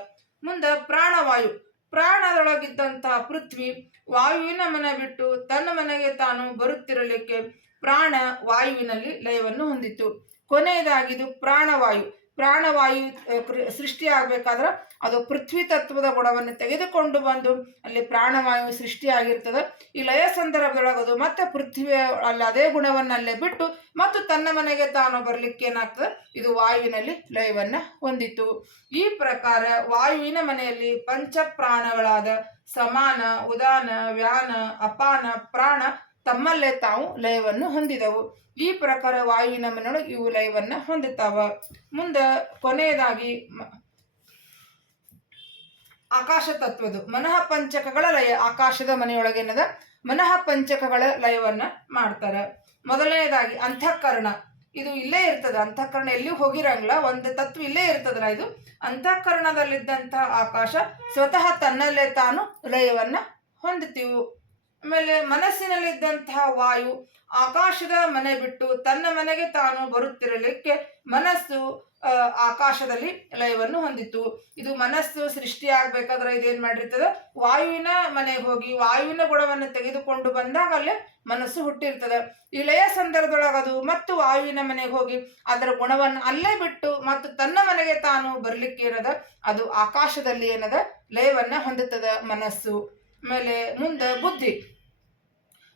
ಮುಂದೆ ಪ್ರಾಣವಾಯು, ಪ್ರಾಣದೊಳಗಿದ್ದಂತಹ ಪೃಥ್ವಿ ವಾಯುವಿನ ಮನೆ ಬಿಟ್ಟು ತನ್ನ ಮನೆಗೆ ತಾನು ಬರುತ್ತಿರಲಿಕ್ಕೆ ಪ್ರಾಣ ವಾಯುವಿನಲ್ಲಿ ಲಯವನ್ನು ಹೊಂದಿತು. ಕೊನೆಯದಾಗಿದ್ದು ಪ್ರಾಣವಾಯು. ಪ್ರಾಣವಾಯು ಸೃಷ್ಟಿಯಾಗಬೇಕಾದ್ರೆ ಅದು ಪೃಥ್ವಿ ತತ್ವದ ಗುಣವನ್ನು ತೆಗೆದುಕೊಂಡು ಬಂದು ಅಲ್ಲಿ ಪ್ರಾಣವಾಯು ಸೃಷ್ಟಿಯಾಗಿರ್ತದೆ. ಈ ಲಯ ಸಂದರ್ಭದೊಳಗೆ ಅದು ಮತ್ತೆ ಪೃಥ್ವಿ ಅಲ್ಲಿ ಅದೇ ಗುಣವನ್ನು ಅಲ್ಲೇ ಬಿಟ್ಟು ಮತ್ತು ತನ್ನ ಮನೆಗೆ ತಾನು ಬರಲಿಕ್ಕೆ ಏನಾಗ್ತದೆ, ಇದು ವಾಯುವಿನಲ್ಲಿ ಲಯವನ್ನು ಹೊಂದಿತು. ಈ ಪ್ರಕಾರ ವಾಯುವಿನ ಮನೆಯಲ್ಲಿ ಪಂಚಪ್ರಾಣಗಳಾದ ಸಮಾನ, ಉದಾನ, ವ್ಯಾನ, ಅಪಾನ, ಪ್ರಾಣ ತಮ್ಮಲ್ಲೇ ತಾವು ಲಯವನ್ನು ಹೊಂದಿದವು. ಈ ಪ್ರಕಾರ ವಾಯುವಿನ ಮನೆಯೊಳಗೆ ಇವು ಲಯವನ್ನು ಹೊಂದುತ್ತಾವ. ಮುಂದೆ ಕೊನೆಯದಾಗಿ ಆಕಾಶ ತತ್ವದು ಮನಃ ಪಂಚಕಗಳ ಲಯ. ಆಕಾಶದ ಮನೆಯೊಳಗೇನದ ಮನಃ ಪಂಚಕಗಳ ಲಯವನ್ನ ಮಾಡ್ತಾರೆ. ಮೊದಲನೇದಾಗಿ ಅಂತಃಕರಣ, ಇದು ಇಲ್ಲೇ ಇರ್ತದೆ. ಅಂತಃಕರಣ ಎಲ್ಲಿಯೂ ಹೋಗಿರಂಗಿಲ್ಲ, ಒಂದು ತತ್ವ ಇಲ್ಲೇ ಇರ್ತದಲ್ಲ. ಇದು ಅಂತಃಕರಣದಲ್ಲಿದ್ದಂತಹ ಆಕಾಶ ಸ್ವತಃ ತನ್ನಲ್ಲೇ ತಾನು ಲಯವನ್ನ ಹೊಂದುತ್ತೀವು. ಆಮೇಲೆ ಮನಸ್ಸಿನಲ್ಲಿದ್ದಂತಹ ವಾಯು ಆಕಾಶದ ಮನೆ ಬಿಟ್ಟು ತನ್ನ ಮನೆಗೆ ತಾನು ಬರುತ್ತಿರಲಿಕ್ಕೆ ಮನಸ್ಸು ಆಕಾಶದಲ್ಲಿ ಲಯವನ್ನು ಹೊಂದಿತ್ತು. ಇದು ಮನಸ್ಸು ಸೃಷ್ಟಿಯಾಗಬೇಕಾದ್ರೆ ಇದೇನು ಮಾಡಿರ್ತದೆ, ವಾಯುವಿನ ಮನೆಗೆ ಹೋಗಿ ವಾಯುವಿನ ಗುಣವನ್ನು ತೆಗೆದುಕೊಂಡು ಬಂದಾಗ ಅಲ್ಲೇ ಮನಸ್ಸು ಹುಟ್ಟಿರ್ತದೆ. ಈ ಲಯ ಸಂದರ್ಭದೊಳಗೆ ಅದು ಮತ್ತು ವಾಯುವಿನ ಮನೆಗೆ ಹೋಗಿ ಅದರ ಗುಣವನ್ನು ಅಲ್ಲೇ ಬಿಟ್ಟು ಮತ್ತು ತನ್ನ ಮನೆಗೆ ತಾನು ಬರಲಿಕ್ಕೆ ಏನದ ಅದು ಆಕಾಶದಲ್ಲಿ ಏನದ ಲಯವನ್ನ ಹೊಂದುತ್ತದೆ ಮನಸ್ಸು. ಆಮೇಲೆ ಮುಂದೆ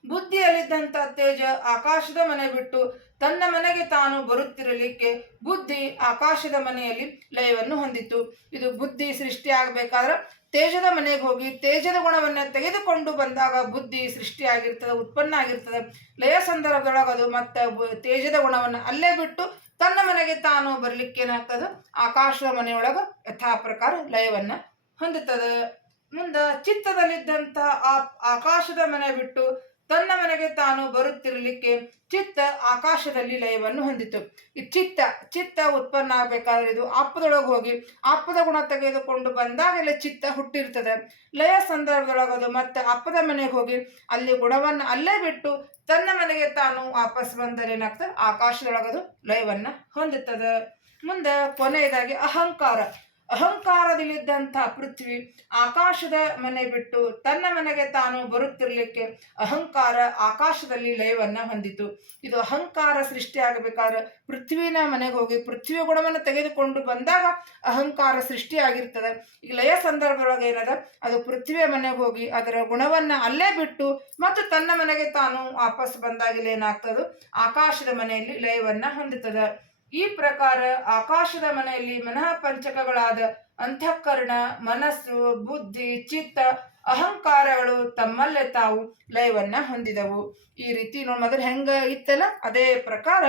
ಬುದ್ಧಿಯಲ್ಲಿದ್ದಂಥ ತೇಜ ಆಕಾಶದ ಮನೆ ಬಿಟ್ಟು ತನ್ನ ಮನೆಗೆ ತಾನು ಬರುತ್ತಿರಲಿಕ್ಕೆ ಬುದ್ಧಿ ಆಕಾಶದ ಮನೆಯಲ್ಲಿ ಲಯವನ್ನು ಹೊಂದಿತು. ಇದು ಬುದ್ಧಿ ಸೃಷ್ಟಿ ಆಗಬೇಕಾದ್ರೆ ತೇಜದ ಮನೆಗೆ ಹೋಗಿ ತೇಜದ ಗುಣವನ್ನು ತೆಗೆದುಕೊಂಡು ಬಂದಾಗ ಬುದ್ಧಿ ಸೃಷ್ಟಿಯಾಗಿರ್ತದೆ, ಉತ್ಪನ್ನ ಆಗಿರ್ತದೆ. ಲಯ ಸಂದರ್ಭದೊಳಗೆ ಅದು ಮತ್ತೆ ತೇಜದ ಗುಣವನ್ನು ಅಲ್ಲೇ ಬಿಟ್ಟು ತನ್ನ ಮನೆಗೆ ತಾನು ಬರಲಿಕ್ಕೆ ಏನಾಗ್ತದೆ, ಆಕಾಶದ ಮನೆಯೊಳಗೆ ಯಥಾ ಪ್ರಕಾರ ಲಯವನ್ನು ಹೊಂದುತ್ತದೆ. ಮುಂದೆ ಚಿತ್ತದಲ್ಲಿದ್ದಂಥ ಆಕಾಶದ ಮನೆ ಬಿಟ್ಟು ತನ್ನ ಮನೆಗೆ ತಾನು ಬರುತ್ತಿರಲಿಕ್ಕೆ ಚಿತ್ತ ಆಕಾಶದಲ್ಲಿ ಲಯವನ್ನು ಹೊಂದಿತು. ಈ ಚಿತ್ತ ಉತ್ಪನ್ನ ಆಗಬೇಕಾದ್ರೆ ಇದು ಆಪದೊಳಗೆ ಹೋಗಿ ಆಪದ ಗುಣ ತೆಗೆದುಕೊಂಡು ಬಂದಾಗಲೇ ಚಿತ್ತ ಹುಟ್ಟಿರ್ತದೆ. ಲಯ ಸಂದರ್ಭದೊಳಗದು ಮತ್ತೆ ಆಪದ ಮನೆಗೆ ಹೋಗಿ ಅಲ್ಲಿ ಗುಣವನ್ನು ಅಲ್ಲೇ ಬಿಟ್ಟು ತನ್ನ ಮನೆಗೆ ತಾನು ವಾಪಸ್ ಬಂದರೆ ಏನಾಗ್ತದೆ, ಆಕಾಶದೊಳಗದು ಲಯವನ್ನ ಹೊಂದುತ್ತದೆ. ಮುಂದೆ ಕೊನೆಯದಾಗಿ ಅಹಂಕಾರದಲ್ಲಿದ್ದಂಥ ಪೃಥ್ವಿ ಆಕಾಶದ ಮನೆ ಬಿಟ್ಟು ತನ್ನ ಮನೆಗೆ ತಾನು ಬರುತ್ತಿರಲಿಕ್ಕೆ ಅಹಂಕಾರ ಆಕಾಶದಲ್ಲಿ ಲಯವನ್ನ ಹೊಂದಿತು. ಇದು ಅಹಂಕಾರ ಸೃಷ್ಟಿಯಾಗಬೇಕಾದ್ರೆ ಪೃಥ್ವಿನ ಮನೆಗೆ ಹೋಗಿ ಪೃಥ್ವಿ ಗುಣವನ್ನು ತೆಗೆದುಕೊಂಡು ಬಂದಾಗ ಅಹಂಕಾರ ಸೃಷ್ಟಿಯಾಗಿರ್ತದೆ. ಈ ಲಯ ಸಂದರ್ಭದೊಳಗೆ ಏನದ ಅದು ಪೃಥ್ವಿಯ ಮನೆಗೆ ಹೋಗಿ ಅದರ ಗುಣವನ್ನು ಅಲ್ಲೇ ಬಿಟ್ಟು ಮತ್ತು ತನ್ನ ಮನೆಗೆ ತಾನು ವಾಪಸ್ ಬಂದಾಗಲೇ ಏನಾಗ್ತದೆ, ಆಕಾಶದ ಮನೆಯಲ್ಲಿ ಲಯವನ್ನ ಹೊಂದುತ್ತದೆ. ಈ ಪ್ರಕಾರ ಆಕಾಶದ ಮನೆಯಲ್ಲಿ ಮನಃ ಪಂಚಕಗಳಾದ ಅಂತಃಕರಣ, ಮನಸ್ಸು, ಬುದ್ಧಿ, ಚಿತ್ತ, ಅಹಂಕಾರಗಳು ತಮ್ಮಲ್ಲೇ ತಾವು ಲಯವನ್ನ ಹೊಂದಿದವು. ಈ ರೀತಿ ನೋಡಿ ಮೊದಲು ಹೆಂಗ ಇತ್ತಲ್ಲ ಅದೇ ಪ್ರಕಾರ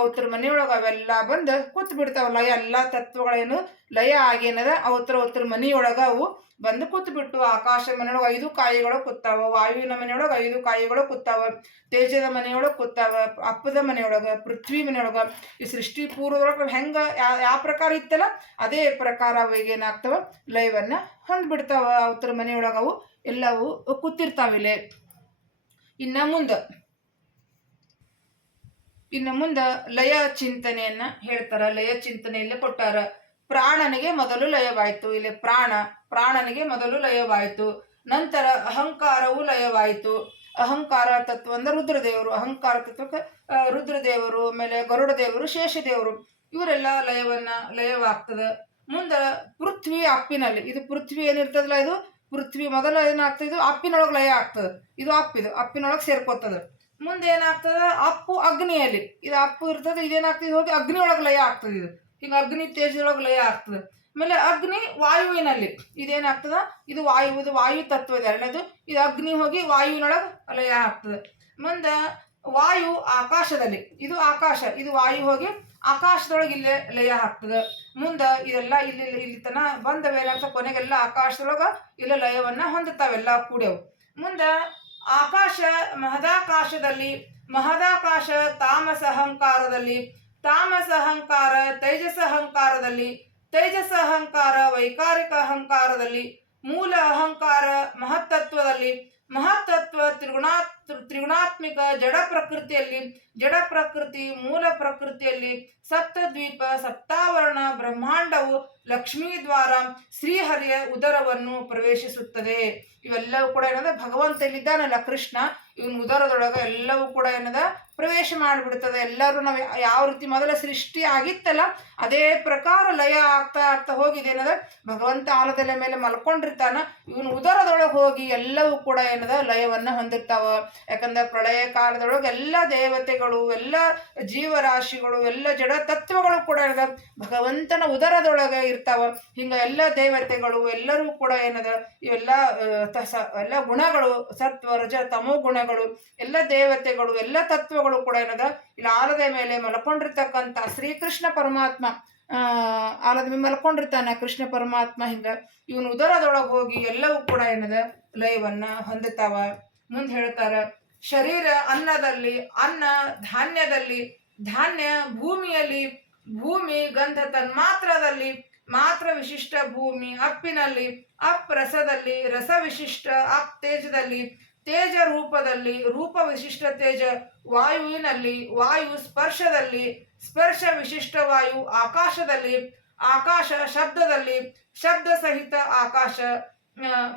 ಅವತ್ರ ಮನೆಯೊಳಗೆ ಅವೆಲ್ಲ ಬಂದು ಕೂತ್ ಬಿಡ್ತಾವಲ್ಲ. ಎಲ್ಲ ತತ್ವಗಳೇನು ಲಯ ಆಗೇನದ ಅವತ್ರ ಮನೆಯೊಳಗ ಅವು ಬಂದು ಕೂತ್ ಬಿಟ್ಟು ಆಕಾಶ ಮನೆಯೊಳಗೆ 5 ಕಾಯಿಗಳು ಕೂತಾವ, ವಾಯುವಿನ ಮನೆಯೊಳಗೆ 5 ಕಾಯಿಗಳು ಕೂತಾವ, ತೇಜದ ಮನೆಯೊಳಗೆ ಕೂತಾವ, ಅಪ್ಪದ ಮನೆಯೊಳಗೆ, ಪೃಥ್ವಿ ಮನೆಯೊಳಗೆ. ಈ ಸೃಷ್ಟಿ ಪೂರ್ವದೊಳಗೆ ಹೆಂಗ ಯಾವ ಪ್ರಕಾರ ಇತ್ತಲ್ಲ ಅದೇ ಪ್ರಕಾರ ಅವಾಗ ಏನಾಗ್ತಾವ ಲಯವನ್ನ ಹೊಂದ್ಬಿಡ್ತಾವ. ಅವತ್ರ ಮನೆಯೊಳಗೆ ಅವು ಎಲ್ಲವೂ ಕೂತಿರ್ತಾವಿಲೆ. ಇನ್ನು ಮುಂದೆ ಲಯ ಚಿಂತನೆಯನ್ನ ಹೇಳ್ತಾರ. ಲಯ ಚಿಂತನೆಯಲ್ಲೇ ಕೊಟ್ಟಾರ. ಪ್ರಾಣನಿಗೆ ಮೊದಲು ಲಯವಾಯಿತು. ಇಲ್ಲಿ ಪ್ರಾಣನಿಗೆ ಮೊದಲು ಲಯವಾಯಿತು. ನಂತರ ಅಹಂಕಾರವು ಲಯವಾಯಿತು. ಅಹಂಕಾರ ತತ್ವ ಅಂದ್ರೆ ರುದ್ರದೇವರು. ಅಹಂಕಾರ ತತ್ವಕ್ಕೆ ರುದ್ರದೇವರು, ಆಮೇಲೆ ಗರುಡ ದೇವರು, ಶೇಷದೇವರು ಇವರೆಲ್ಲ ಲಯವಾಗ್ತದೆ. ಮುಂದೆ ಪೃಥ್ವಿ ಅಪ್ಪಿನಲ್ಲಿ, ಇದು ಪೃಥ್ವಿ ಏನಿರ್ತದಲ್ಲ ಇದು ಪೃಥ್ವಿ ಮೊದಲ ಏನಾಗ್ತದೆ, ಇದು ಅಪ್ಪಿನೊಳಗೆ ಲಯ ಆಗ್ತದೆ. ಇದು ಅಪ್ಪಿನೊಳಗೆ ಸೇರ್ಕೋತದೆ. ಮುಂದೆ ಏನಾಗ್ತದೆ, ಅಪ್ಪು ಅಗ್ನಿಯಲ್ಲಿ, ಇದು ಅಪ್ಪು ಇರ್ತದೆ, ಇದೇನಾಗ್ತದೆ ಹೋಗಿ ಅಗ್ನಿಯೊಳಗೆ ಲಯ ಆಗ್ತದೆ. ಇದು ಹಿಂಗೆ ಅಗ್ನಿ ತೇಜದೊಳಗೆ ಲಯ ಆಗ್ತದೆ. ಆಮೇಲೆ ಅಗ್ನಿ ವಾಯುವಿನಲ್ಲಿ, ಇದೇನಾಗ್ತದ, ಇದು ವಾಯು ತತ್ವ ಇದೆ ಎರಡನೇದು. ಇದು ಅಗ್ನಿ ಹೋಗಿ ವಾಯುವಿನೊಳಗೆ ಲಯ ಆಗ್ತದೆ. ಮುಂದೆ ವಾಯು ಆಕಾಶದಲ್ಲಿ, ಇದು ಆಕಾಶ, ಇದು ವಾಯು ಹೋಗಿ ಆಕಾಶದೊಳಗೆ ಇಲ್ಲೇ ಲಯ ಆಗ್ತದೆ. ಮುಂದೆ ಇದೆಲ್ಲ ಇಲ್ಲಿ ತನ ಬಂದವೇನಾಗ್ತದೆ, ಕೊನೆಗೆಲ್ಲ ಆಕಾಶದೊಳಗೆ ಇಲ್ಲ ಲಯವನ್ನ ಹೊಂದುತ್ತಾವೆಲ್ಲ ಕೂಡ್ಯವು. ಮುಂದೆ ಆಕಾಶ ಮಹದಾಕಾಶ ತಾಮಸ ಅಹಂಕಾರದಲ್ಲಿ ತಾಮಸ ಅಹಂಕಾರ ತೈಜಸ ಅಹಂಕಾರದಲ್ಲಿ, ತೈಜಸ ಅಹಂಕಾರ ವೈಕಾರಿಕ ಅಹಂಕಾರದಲ್ಲಿ, ಮೂಲ ಅಹಂಕಾರ ಮಹತ್ತತ್ವದಲ್ಲಿ, ಮಹತ್ತತ್ವ ತ್ರಿಗುಣಾತ್ಮಿಕ ಜಡ ಪ್ರಕೃತಿಯಲ್ಲಿ, ಜಡ ಪ್ರಕೃತಿ ಮೂಲ ಪ್ರಕೃತಿಯಲ್ಲಿ, ಸಪ್ತದ್ವೀಪ ಸಪ್ತಾವರಣ ಬ್ರಹ್ಮಾಂಡವು ಲಕ್ಷ್ಮೀ ದ್ವಾರ ಶ್ರೀಹರಿಯ ಉದರವನ್ನು ಪ್ರವೇಶಿಸುತ್ತದೆ. ಇವೆಲ್ಲವೂ ಕೂಡ ಏನದ ಭಗವಂತ ಇಲ್ಲಿದ್ದಾನಲ್ಲ ಕೃಷ್ಣ, ಇವನ್ ಉದರದೊಳಗೆ ಎಲ್ಲವೂ ಕೂಡ ಏನದ ಪ್ರವೇಶ ಮಾಡಿಬಿಡ್ತದೆ. ಎಲ್ಲರೂ ನಾವು ಯಾವ ರೀತಿ ಮೊದಲ ಸೃಷ್ಟಿ ಆಗಿತ್ತಲ್ಲ ಅದೇ ಪ್ರಕಾರ ಲಯ ಆಗ್ತಾ ಆಗ್ತಾ ಹೋಗಿದೆ ಏನದ ಭಗವಂತ ಆಲದೆಲೆ ಮೇಲೆ ಮಲ್ಕೊಂಡಿರ್ತಾನ, ಇವನು ಉದರದೊಳಗೆ ಹೋಗಿ ಎಲ್ಲವೂ ಕೂಡ ಏನದ ಲಯವನ್ನ ಹೊಂದಿರ್ತಾವ. ಯಾಕಂದ್ರೆ ಪ್ರಳಯ ಕಾಲದೊಳಗೆ ಎಲ್ಲ ದೇವತೆಗಳು, ಎಲ್ಲ ಜೀವರಾಶಿಗಳು, ಎಲ್ಲ ಜಡ ತತ್ವಗಳು ಕೂಡ ಏನದ ಭಗವಂತನ ಉದರದೊಳಗೆ ಇರ್ತಾವ. ಹಿಂಗ ಎಲ್ಲ ದೇವತೆಗಳು ಎಲ್ಲರೂ ಕೂಡ ಏನದ ಇವೆಲ್ಲ ಎಲ್ಲ ಗುಣಗಳು, ಸತ್ವ ರಜ ತಮೋ ಗುಣಗಳು, ಎಲ್ಲ ದೇವತೆಗಳು, ಎಲ್ಲ ತತ್ವಗಳು ಕೂಡ ಏನದ ಇಲ್ಲಿ ಆಲದ ಮೇಲೆ ಮಲ್ಕೊಂಡಿರ್ತಕ್ಕಂಥ ಶ್ರೀಕೃಷ್ಣ ಪರಮಾತ್ಮ ಆಲದ ಮೇಲೆ ಮಲ್ಕೊಂಡಿರ್ತಾನ ಕೃಷ್ಣ ಪರಮಾತ್ಮ. ಹಿಂಗ ಇವನು ಉದರದೊಳಗೆ ಹೋಗಿ ಎಲ್ಲವೂ ಕೂಡ ಏನದ ಲಯವನ್ನ ಹೊಂದುತ್ತಾವ. ಮುಂದೆ ಹೇಳ್ತಾರ, ಶರೀರ ಅನ್ನದಲ್ಲಿ, ಅನ್ನ ಧಾನ್ಯದಲ್ಲಿ, ಧಾನ್ಯ ಭೂಮಿಯಲ್ಲಿ, ಭೂಮಿ ಗಂಧ ತನ್ಮಾತ್ರದಲ್ಲಿ, ಮಾತ್ರ ವಿಶಿಷ್ಟ ಭೂಮಿ ಅಪ್ಪಿನಲ್ಲಿ, ಅಪ್ ರಸದಲ್ಲಿ, ರಸ ವಿಶಿಷ್ಟ ಅಪ್ ತೇಜದಲ್ಲಿ, ತೇಜ ರೂಪದಲ್ಲಿ, ರೂಪ ವಿಶಿಷ್ಟ ತೇಜ ವಾಯುವಿನಲ್ಲಿ, ವಾಯು ಸ್ಪರ್ಶದಲ್ಲಿ, ಸ್ಪರ್ಶ ವಿಶಿಷ್ಟ ವಾಯು ಆಕಾಶದಲ್ಲಿ, ಆಕಾಶ ಶಬ್ದದಲ್ಲಿ, ಶಬ್ದ ಸಹಿತ ಆಕಾಶ,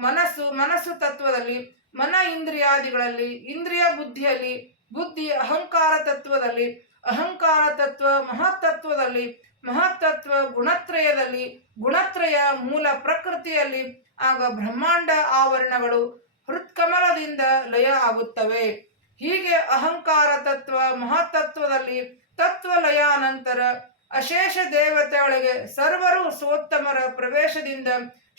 ಮನಸ್ಸು ಮನಸ್ಸು ತತ್ವದಲ್ಲಿ, ಮನ ಇಂದ್ರಿಯಾದಿಗಳಲ್ಲಿ, ಇಂದ್ರಿಯ ಬುದ್ಧಿಯಲ್ಲಿ, ಬುದ್ಧಿ ಅಹಂಕಾರ ತತ್ವದಲ್ಲಿ, ಅಹಂಕಾರ ತತ್ವ ಮಹತ್ತತ್ವದಲ್ಲಿ, ಮಹತ್ತತ್ವ ಗುಣತ್ರಯದಲ್ಲಿ, ಗುಣತ್ರಯ ಮೂಲ ಪ್ರಕೃತಿಯಲ್ಲಿ, ಆಗ ಬ್ರಹ್ಮಾಂಡ ಆವರಣಗಳು ಹೃತ್ಕಮಲದಿಂದ ಲಯ ಆಗುತ್ತವೆ. ಹೀಗೆ ಅಹಂಕಾರ ತತ್ವ ಮಹತ್ತತ್ವದಲ್ಲಿ ತತ್ವ ಲಯಾನಂತರ ಅಶೇಷ ದೇವತೆಗಳಿಗೆ ಸರ್ವರು ಸೋತ್ತಮರ ಪ್ರವೇಶದಿಂದ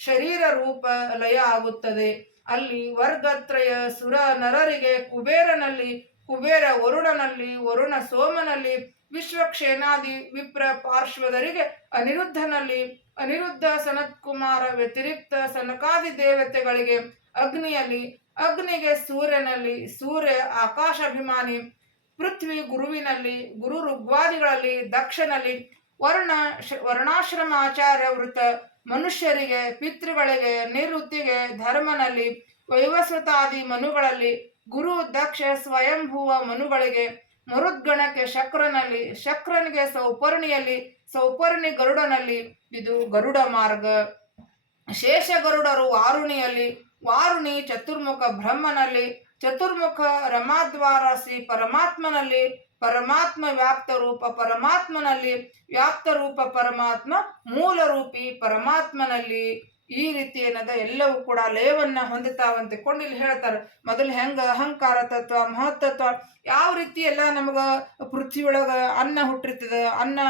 ಶರೀರ ರೂಪ ಲಯ ಆಗುತ್ತದೆ. ಅಲ್ಲಿ ವರ್ಗತ್ರಯ ಸುರ ನರರಿಗೆ ಕುಬೇರನಲ್ಲಿ, ಕುಬೇರ ವರುಣನಲ್ಲಿ, ವರುಣ ಸೋಮನಲ್ಲಿ, ವಿಶ್ವಕ್ಷೇನಾದಿ ವಿಪ್ರ ಪಾರ್ಶ್ವದರಿಗೆ ಅನಿರುದ್ಧನಲ್ಲಿ, ಅನಿರುದ್ಧ ಸನತ್ಕುಮಾರ ವ್ಯತಿರಿಕ್ತ ಸನಕಾದಿ ದೇವತೆಗಳಿಗೆ ಅಗ್ನಿಯಲ್ಲಿ, ಅಗ್ನಿಗೆ ಸೂರ್ಯನಲ್ಲಿ, ಸೂರ್ಯ ಆಕಾಶಾಭಿಮಾನಿ, ಪೃಥ್ವಿ ಗುರುವಿನಲ್ಲಿ, ಗುರು ಋಗ್ವಾದಿಗಳಲ್ಲಿ, ದಕ್ಷನಲ್ಲಿ, ವರ್ಣಾಶ್ರಮಾಚಾರ್ಯ ವೃತ ಮನುಷ್ಯರಿಗೆ, ಪಿತೃಗಳಿಗೆ, ನಿವೃತ್ತಿಗೆ, ಧರ್ಮನಲ್ಲಿ, ವೈವಸ್ವತಾದಿ ಮನುಗಳಲ್ಲಿ, ಗುರು ದಕ್ಷ ಸ್ವಯಂಭುವ ಮನುಗಳಿಗೆ, ಮರುದ್ಗಣಕ್ಕೆ ಶಕ್ರನಲ್ಲಿ, ಶಕ್ರನಿಗೆ ಸೌಪರ್ಣಿಯಲ್ಲಿ, ಸೌಪರ್ಣಿ ಗರುಡನಲ್ಲಿ. ಇದು ಗರುಡ ಮಾರ್ಗ. ಶೇಷ ಗರುಡರು ವಾರುಣಿಯಲ್ಲಿ, ವಾರುಣಿ ಚತುರ್ಮುಖ ಬ್ರಹ್ಮನಲ್ಲಿ, ಚತುರ್ಮುಖ ರಮಾದ್ವಾರಸಿ ಪರಮಾತ್ಮನಲ್ಲಿ, ಪರಮಾತ್ಮ ವ್ಯಾಪ್ತ ರೂಪ ಪರಮಾತ್ಮನಲ್ಲಿ, ವ್ಯಾಪ್ತ ರೂಪ ಪರಮಾತ್ಮ ಮೂಲ ರೂಪಿ ಪರಮಾತ್ಮನಲ್ಲಿ. ಈ ರೀತಿ ಏನದ ಎಲ್ಲವೂ ಕೂಡ ಲಯವನ್ನ ಹೊಂದುತ್ತಾವಂತೆ ಕೊಂಡು ಇಲ್ಲಿ ಹೇಳ್ತಾರೆ. ಮೊದಲು ಹೆಂಗ ಅಹಂಕಾರ ತತ್ವ ಮಹತ್ತತ್ವ ಯಾವ ರೀತಿ ಎಲ್ಲ ನಮಗ ಪೃಥ್ವಿ ಒಳಗ ಅನ್ನ ಹುಟ್ಟಿರ್ತದ, ಅನ್ನ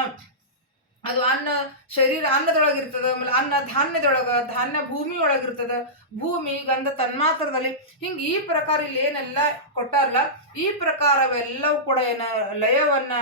ಅದು ಅನ್ನ ಶರೀರ ಅನ್ನದೊಳಗಿರ್ತದ, ಆಮೇಲೆ ಅನ್ನ ಧಾನ್ಯದೊಳಗ, ಧಾನ್ಯ ಭೂಮಿ ಒಳಗಿರ್ತದ, ಭೂಮಿ ಗಂಧ ತನ್ಮಾತ್ರದಲ್ಲಿ, ಹಿಂಗೆ ಈ ಪ್ರಕಾರ ಇಲ್ಲಿ ಏನೆಲ್ಲ ಕೊಟ್ಟಾರಲ್ಲ ಈ ಪ್ರಕಾರವೆಲ್ಲವೂ ಕೂಡ ಏನ ಲಯವನ್ನ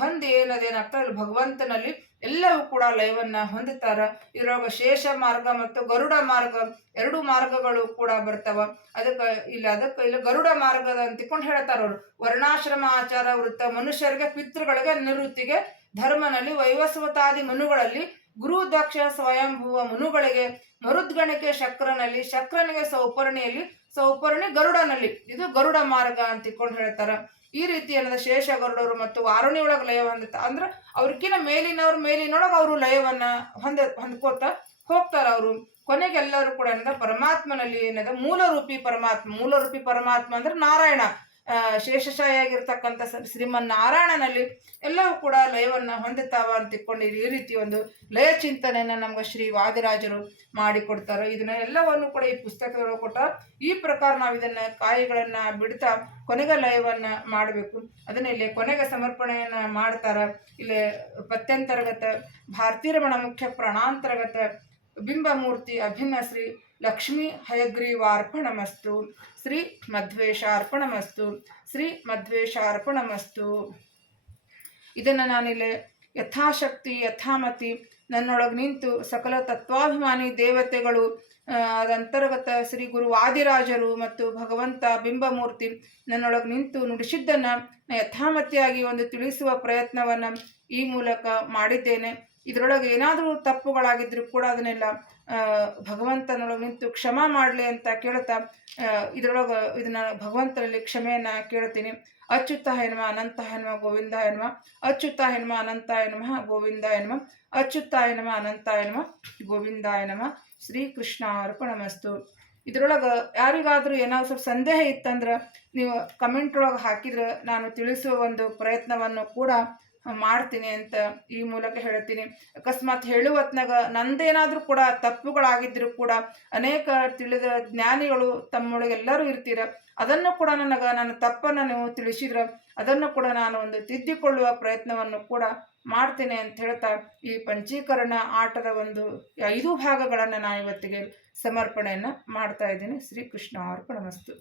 ಹೊಂದಿ ಏನದೇನಾಗ್ತದೆ ಭಗವಂತನಲ್ಲಿ ಎಲ್ಲವೂ ಕೂಡ ಲಯವನ್ನ ಹೊಂದುತ್ತಾರ. ಇದ್ರೊಳಗ ಶೇಷ ಮಾರ್ಗ ಮತ್ತು ಗರುಡ ಮಾರ್ಗ ಎರಡು ಮಾರ್ಗಗಳು ಕೂಡ ಬರ್ತಾವ. ಅದಕ್ಕೆ ಇಲ್ಲಿ ಗರುಡ ಮಾರ್ಗದ ಅಂತಿಕೊಂಡು ಹೇಳ್ತಾರ ಅವರು. ವರ್ಣಾಶ್ರಮ ಆಚಾರ ವೃತ್ತ ಮನುಷ್ಯರಿಗೆ, ಪಿತೃಗಳಿಗೆ, ನಿವೃತ್ತಿಗೆ, ಧರ್ಮನಲ್ಲಿ, ವೈವಸ್ವತಾದಿ ಮನುಗಳಲ್ಲಿ, ಗುರು ದಕ್ಷ ಸ್ವಯಂಭುವ ಮನುಗಳಿಗೆ, ಮರುದ್ಗಣಿಕೆ ಶಕ್ರನಲ್ಲಿ, ಶಕ್ರನಿಗೆ ಸೌಪರ್ಣಿಯಲ್ಲಿ, ಸೌಪರ್ಣಿ ಗರುಡನಲ್ಲಿ. ಇದು ಗರುಡ ಮಾರ್ಗ ಅಂತಿಕೊಂಡು ಹೇಳ್ತಾರ. ಈ ರೀತಿ ಏನದ ಶೇಷ ಗರುಡರು ಮತ್ತು ವಾರುಣಿ ಒಳಗೆ ಲಯ ಹೊಂದುತ್ತ ಅಂದ್ರೆ ಅವ್ರಕ್ಕಿಂತ ಮೇಲಿನೊಳಗೆ ಅವರು ಲಯವನ್ನ ಹೊಂದ್ಕೋತ ಹೋಗ್ತಾರ. ಅವರು ಕೊನೆಗೆ ಎಲ್ಲರೂ ಕೂಡ ಏನದ ಪರಮಾತ್ಮನಲ್ಲಿ ಏನದ ಮೂಲರೂಪಿ ಪರಮಾತ್ಮ ಅಂದ್ರೆ ನಾರಾಯಣ, ಶೇಷಶಾಹಿಯಾಗಿರ್ತಕ್ಕಂಥ ಶ್ರೀಮನ್ನಾರಾಯಣನಲ್ಲಿ ಎಲ್ಲವೂ ಕೂಡ ಲಯವನ್ನ ಹೊಂದುತ್ತಾವ ಅಂತಿಕೊಂಡು ಈ ರೀತಿ ಒಂದು ಲಯ ಚಿಂತನೆಯನ್ನ ನಮ್ಗೆ ಶ್ರೀ ವಾದಿರಾಜರು ಮಾಡಿಕೊಡ್ತಾರೆ. ಇದನ್ನ ಎಲ್ಲವನ್ನು ಕೂಡ ಈ ಪುಸ್ತಕದೊಳಗೆ ಕೊಟ್ಟ ಈ ಪ್ರಕಾರ ನಾವು ಇದನ್ನ ಕಾಯಿಗಳನ್ನ ಬಿಡ್ತಾ ಕೊನೆಗೆ ಲಯವನ್ನ ಮಾಡಬೇಕು. ಅದನ್ನ ಇಲ್ಲಿ ಕೊನೆಗೆ ಸಮರ್ಪಣೆಯನ್ನ ಮಾಡ್ತಾರ. ಇಲ್ಲಿ ಪತ್ಯಂತರ್ಗತ ಭಾರತೀರಮಣ ಮುಖ್ಯ ಪ್ರಾಣಾಂತರ್ಗತ ಬಿಂಬಮೂರ್ತಿ ಅಭಿನ್ನ ಶ್ರೀ ಲಕ್ಷ್ಮೀ ಹಯಗ್ರೀವಾರ್ಪಣಮಸ್ತು. ಶ್ರೀ ಮಧ್ವೇಶಾರ್ಪಣಮಸ್ತು. ಶ್ರೀ ಮಧ್ವೇಶಾರ್ಪಣಮಸ್ತು. ಇದನ್ನು ನಾನಿಲ್ಲಿ ಯಥಾಶಕ್ತಿ ಯಥಾಮತಿ ನನ್ನೊಳಗೆ ನಿಂತು ಸಕಲ ತತ್ವಾಭಿಮಾನಿ ದೇವತೆಗಳು, ಅದಂತರ್ಗತ ಶ್ರೀ ಗುರು ವಾದಿರಾಜರು ಮತ್ತು ಭಗವಂತ ಬಿಂಬಮೂರ್ತಿ ನನ್ನೊಳಗೆ ನಿಂತು ನುಡಿಸಿದ್ದನ್ನು ಯಥಾಮತಿಯಾಗಿ ಒಂದು ತಿಳಿಸುವ ಪ್ರಯತ್ನವನ್ನು ಈ ಮೂಲಕ ಮಾಡಿದ್ದೇನೆ. ಇದರೊಳಗೆ ಏನಾದರೂ ತಪ್ಪುಗಳಾಗಿದ್ದರೂ ಕೂಡ ಅದನ್ನೆಲ್ಲ ಭಗವಂತನೊಳಗೆ ನಿಂತು ಕ್ಷಮಾ ಮಾಡಲಿ ಅಂತ ಕೇಳ್ತಾ ಇದನ್ನು ಭಗವಂತನಲ್ಲಿ ಕ್ಷಮೆಯನ್ನು ಕೇಳ್ತೀನಿ. ಅಚ್ಯುತಾಯ ನಮಃ, ಅನಂತಾಯ ನಮಃ, ಗೋವಿಂದಾಯ ನಮಃ. ಅಚ್ಯುತಾಯ ನಮಃ, ಅನಂತಾಯ ನಮಃ, ಗೋವಿಂದಾಯ ನಮಃ. ಅಚ್ಯುತಾಯ ನಮಃ, ಅನಂತಾಯ ನಮಃ, ಗೋವಿಂದಾಯ ನಮಃ. ಶ್ರೀಕೃಷ್ಣ ಅರ್ಪಣಮಸ್ತು. ಇದರೊಳಗೆ ಯಾರಿಗಾದರೂ ಏನಾದ್ರು ಸ್ವಲ್ಪ ಸಂದೇಹ ಇತ್ತಂದ್ರೆ ನೀವು ಕಮೆಂಟ್ ಒಳಗೆ ಹಾಕಿದ್ರೆ ನಾನು ತಿಳಿಸುವ ಒಂದು ಪ್ರಯತ್ನವನ್ನು ಕೂಡ ಮಾಡ್ತೀನಿ ಅಂತ ಈ ಮೂಲಕ ಹೇಳ್ತೀನಿ. ಅಕಸ್ಮಾತ್ ಹೇಳುವ ಹೊತ್ನಾಗ ನಂದೇನಾದರೂ ಕೂಡ ತಪ್ಪುಗಳಾಗಿದ್ದರೂ ಕೂಡ ಅನೇಕ ತಿಳಿದ ಜ್ಞಾನಿಗಳು ತಮ್ಮೊಳಗೆ ಎಲ್ಲರೂ ಇರ್ತೀರ, ಅದನ್ನು ಕೂಡ ನನ್ನ ತಪ್ಪನ್ನು ನೀವು ತಿಳಿಸಿದ್ರೆ ಅದನ್ನು ಕೂಡ ನಾನು ಒಂದು ತಿದ್ದಿಕೊಳ್ಳುವ ಪ್ರಯತ್ನವನ್ನು ಕೂಡ ಮಾಡ್ತೇನೆ ಅಂತ ಹೇಳ್ತಾ ಈ ಪಂಚೀಕರಣ ಆಟದ ಒಂದು 5 ಭಾಗಗಳನ್ನು ನಾನು ಇವತ್ತಿಗೆ ಸಮರ್ಪಣೆಯನ್ನು ಮಾಡ್ತಾ ಇದ್ದೀನಿ. ಶ್ರೀಕೃಷ್ಣ ಅರ್ಪಣಮಸ್ತು.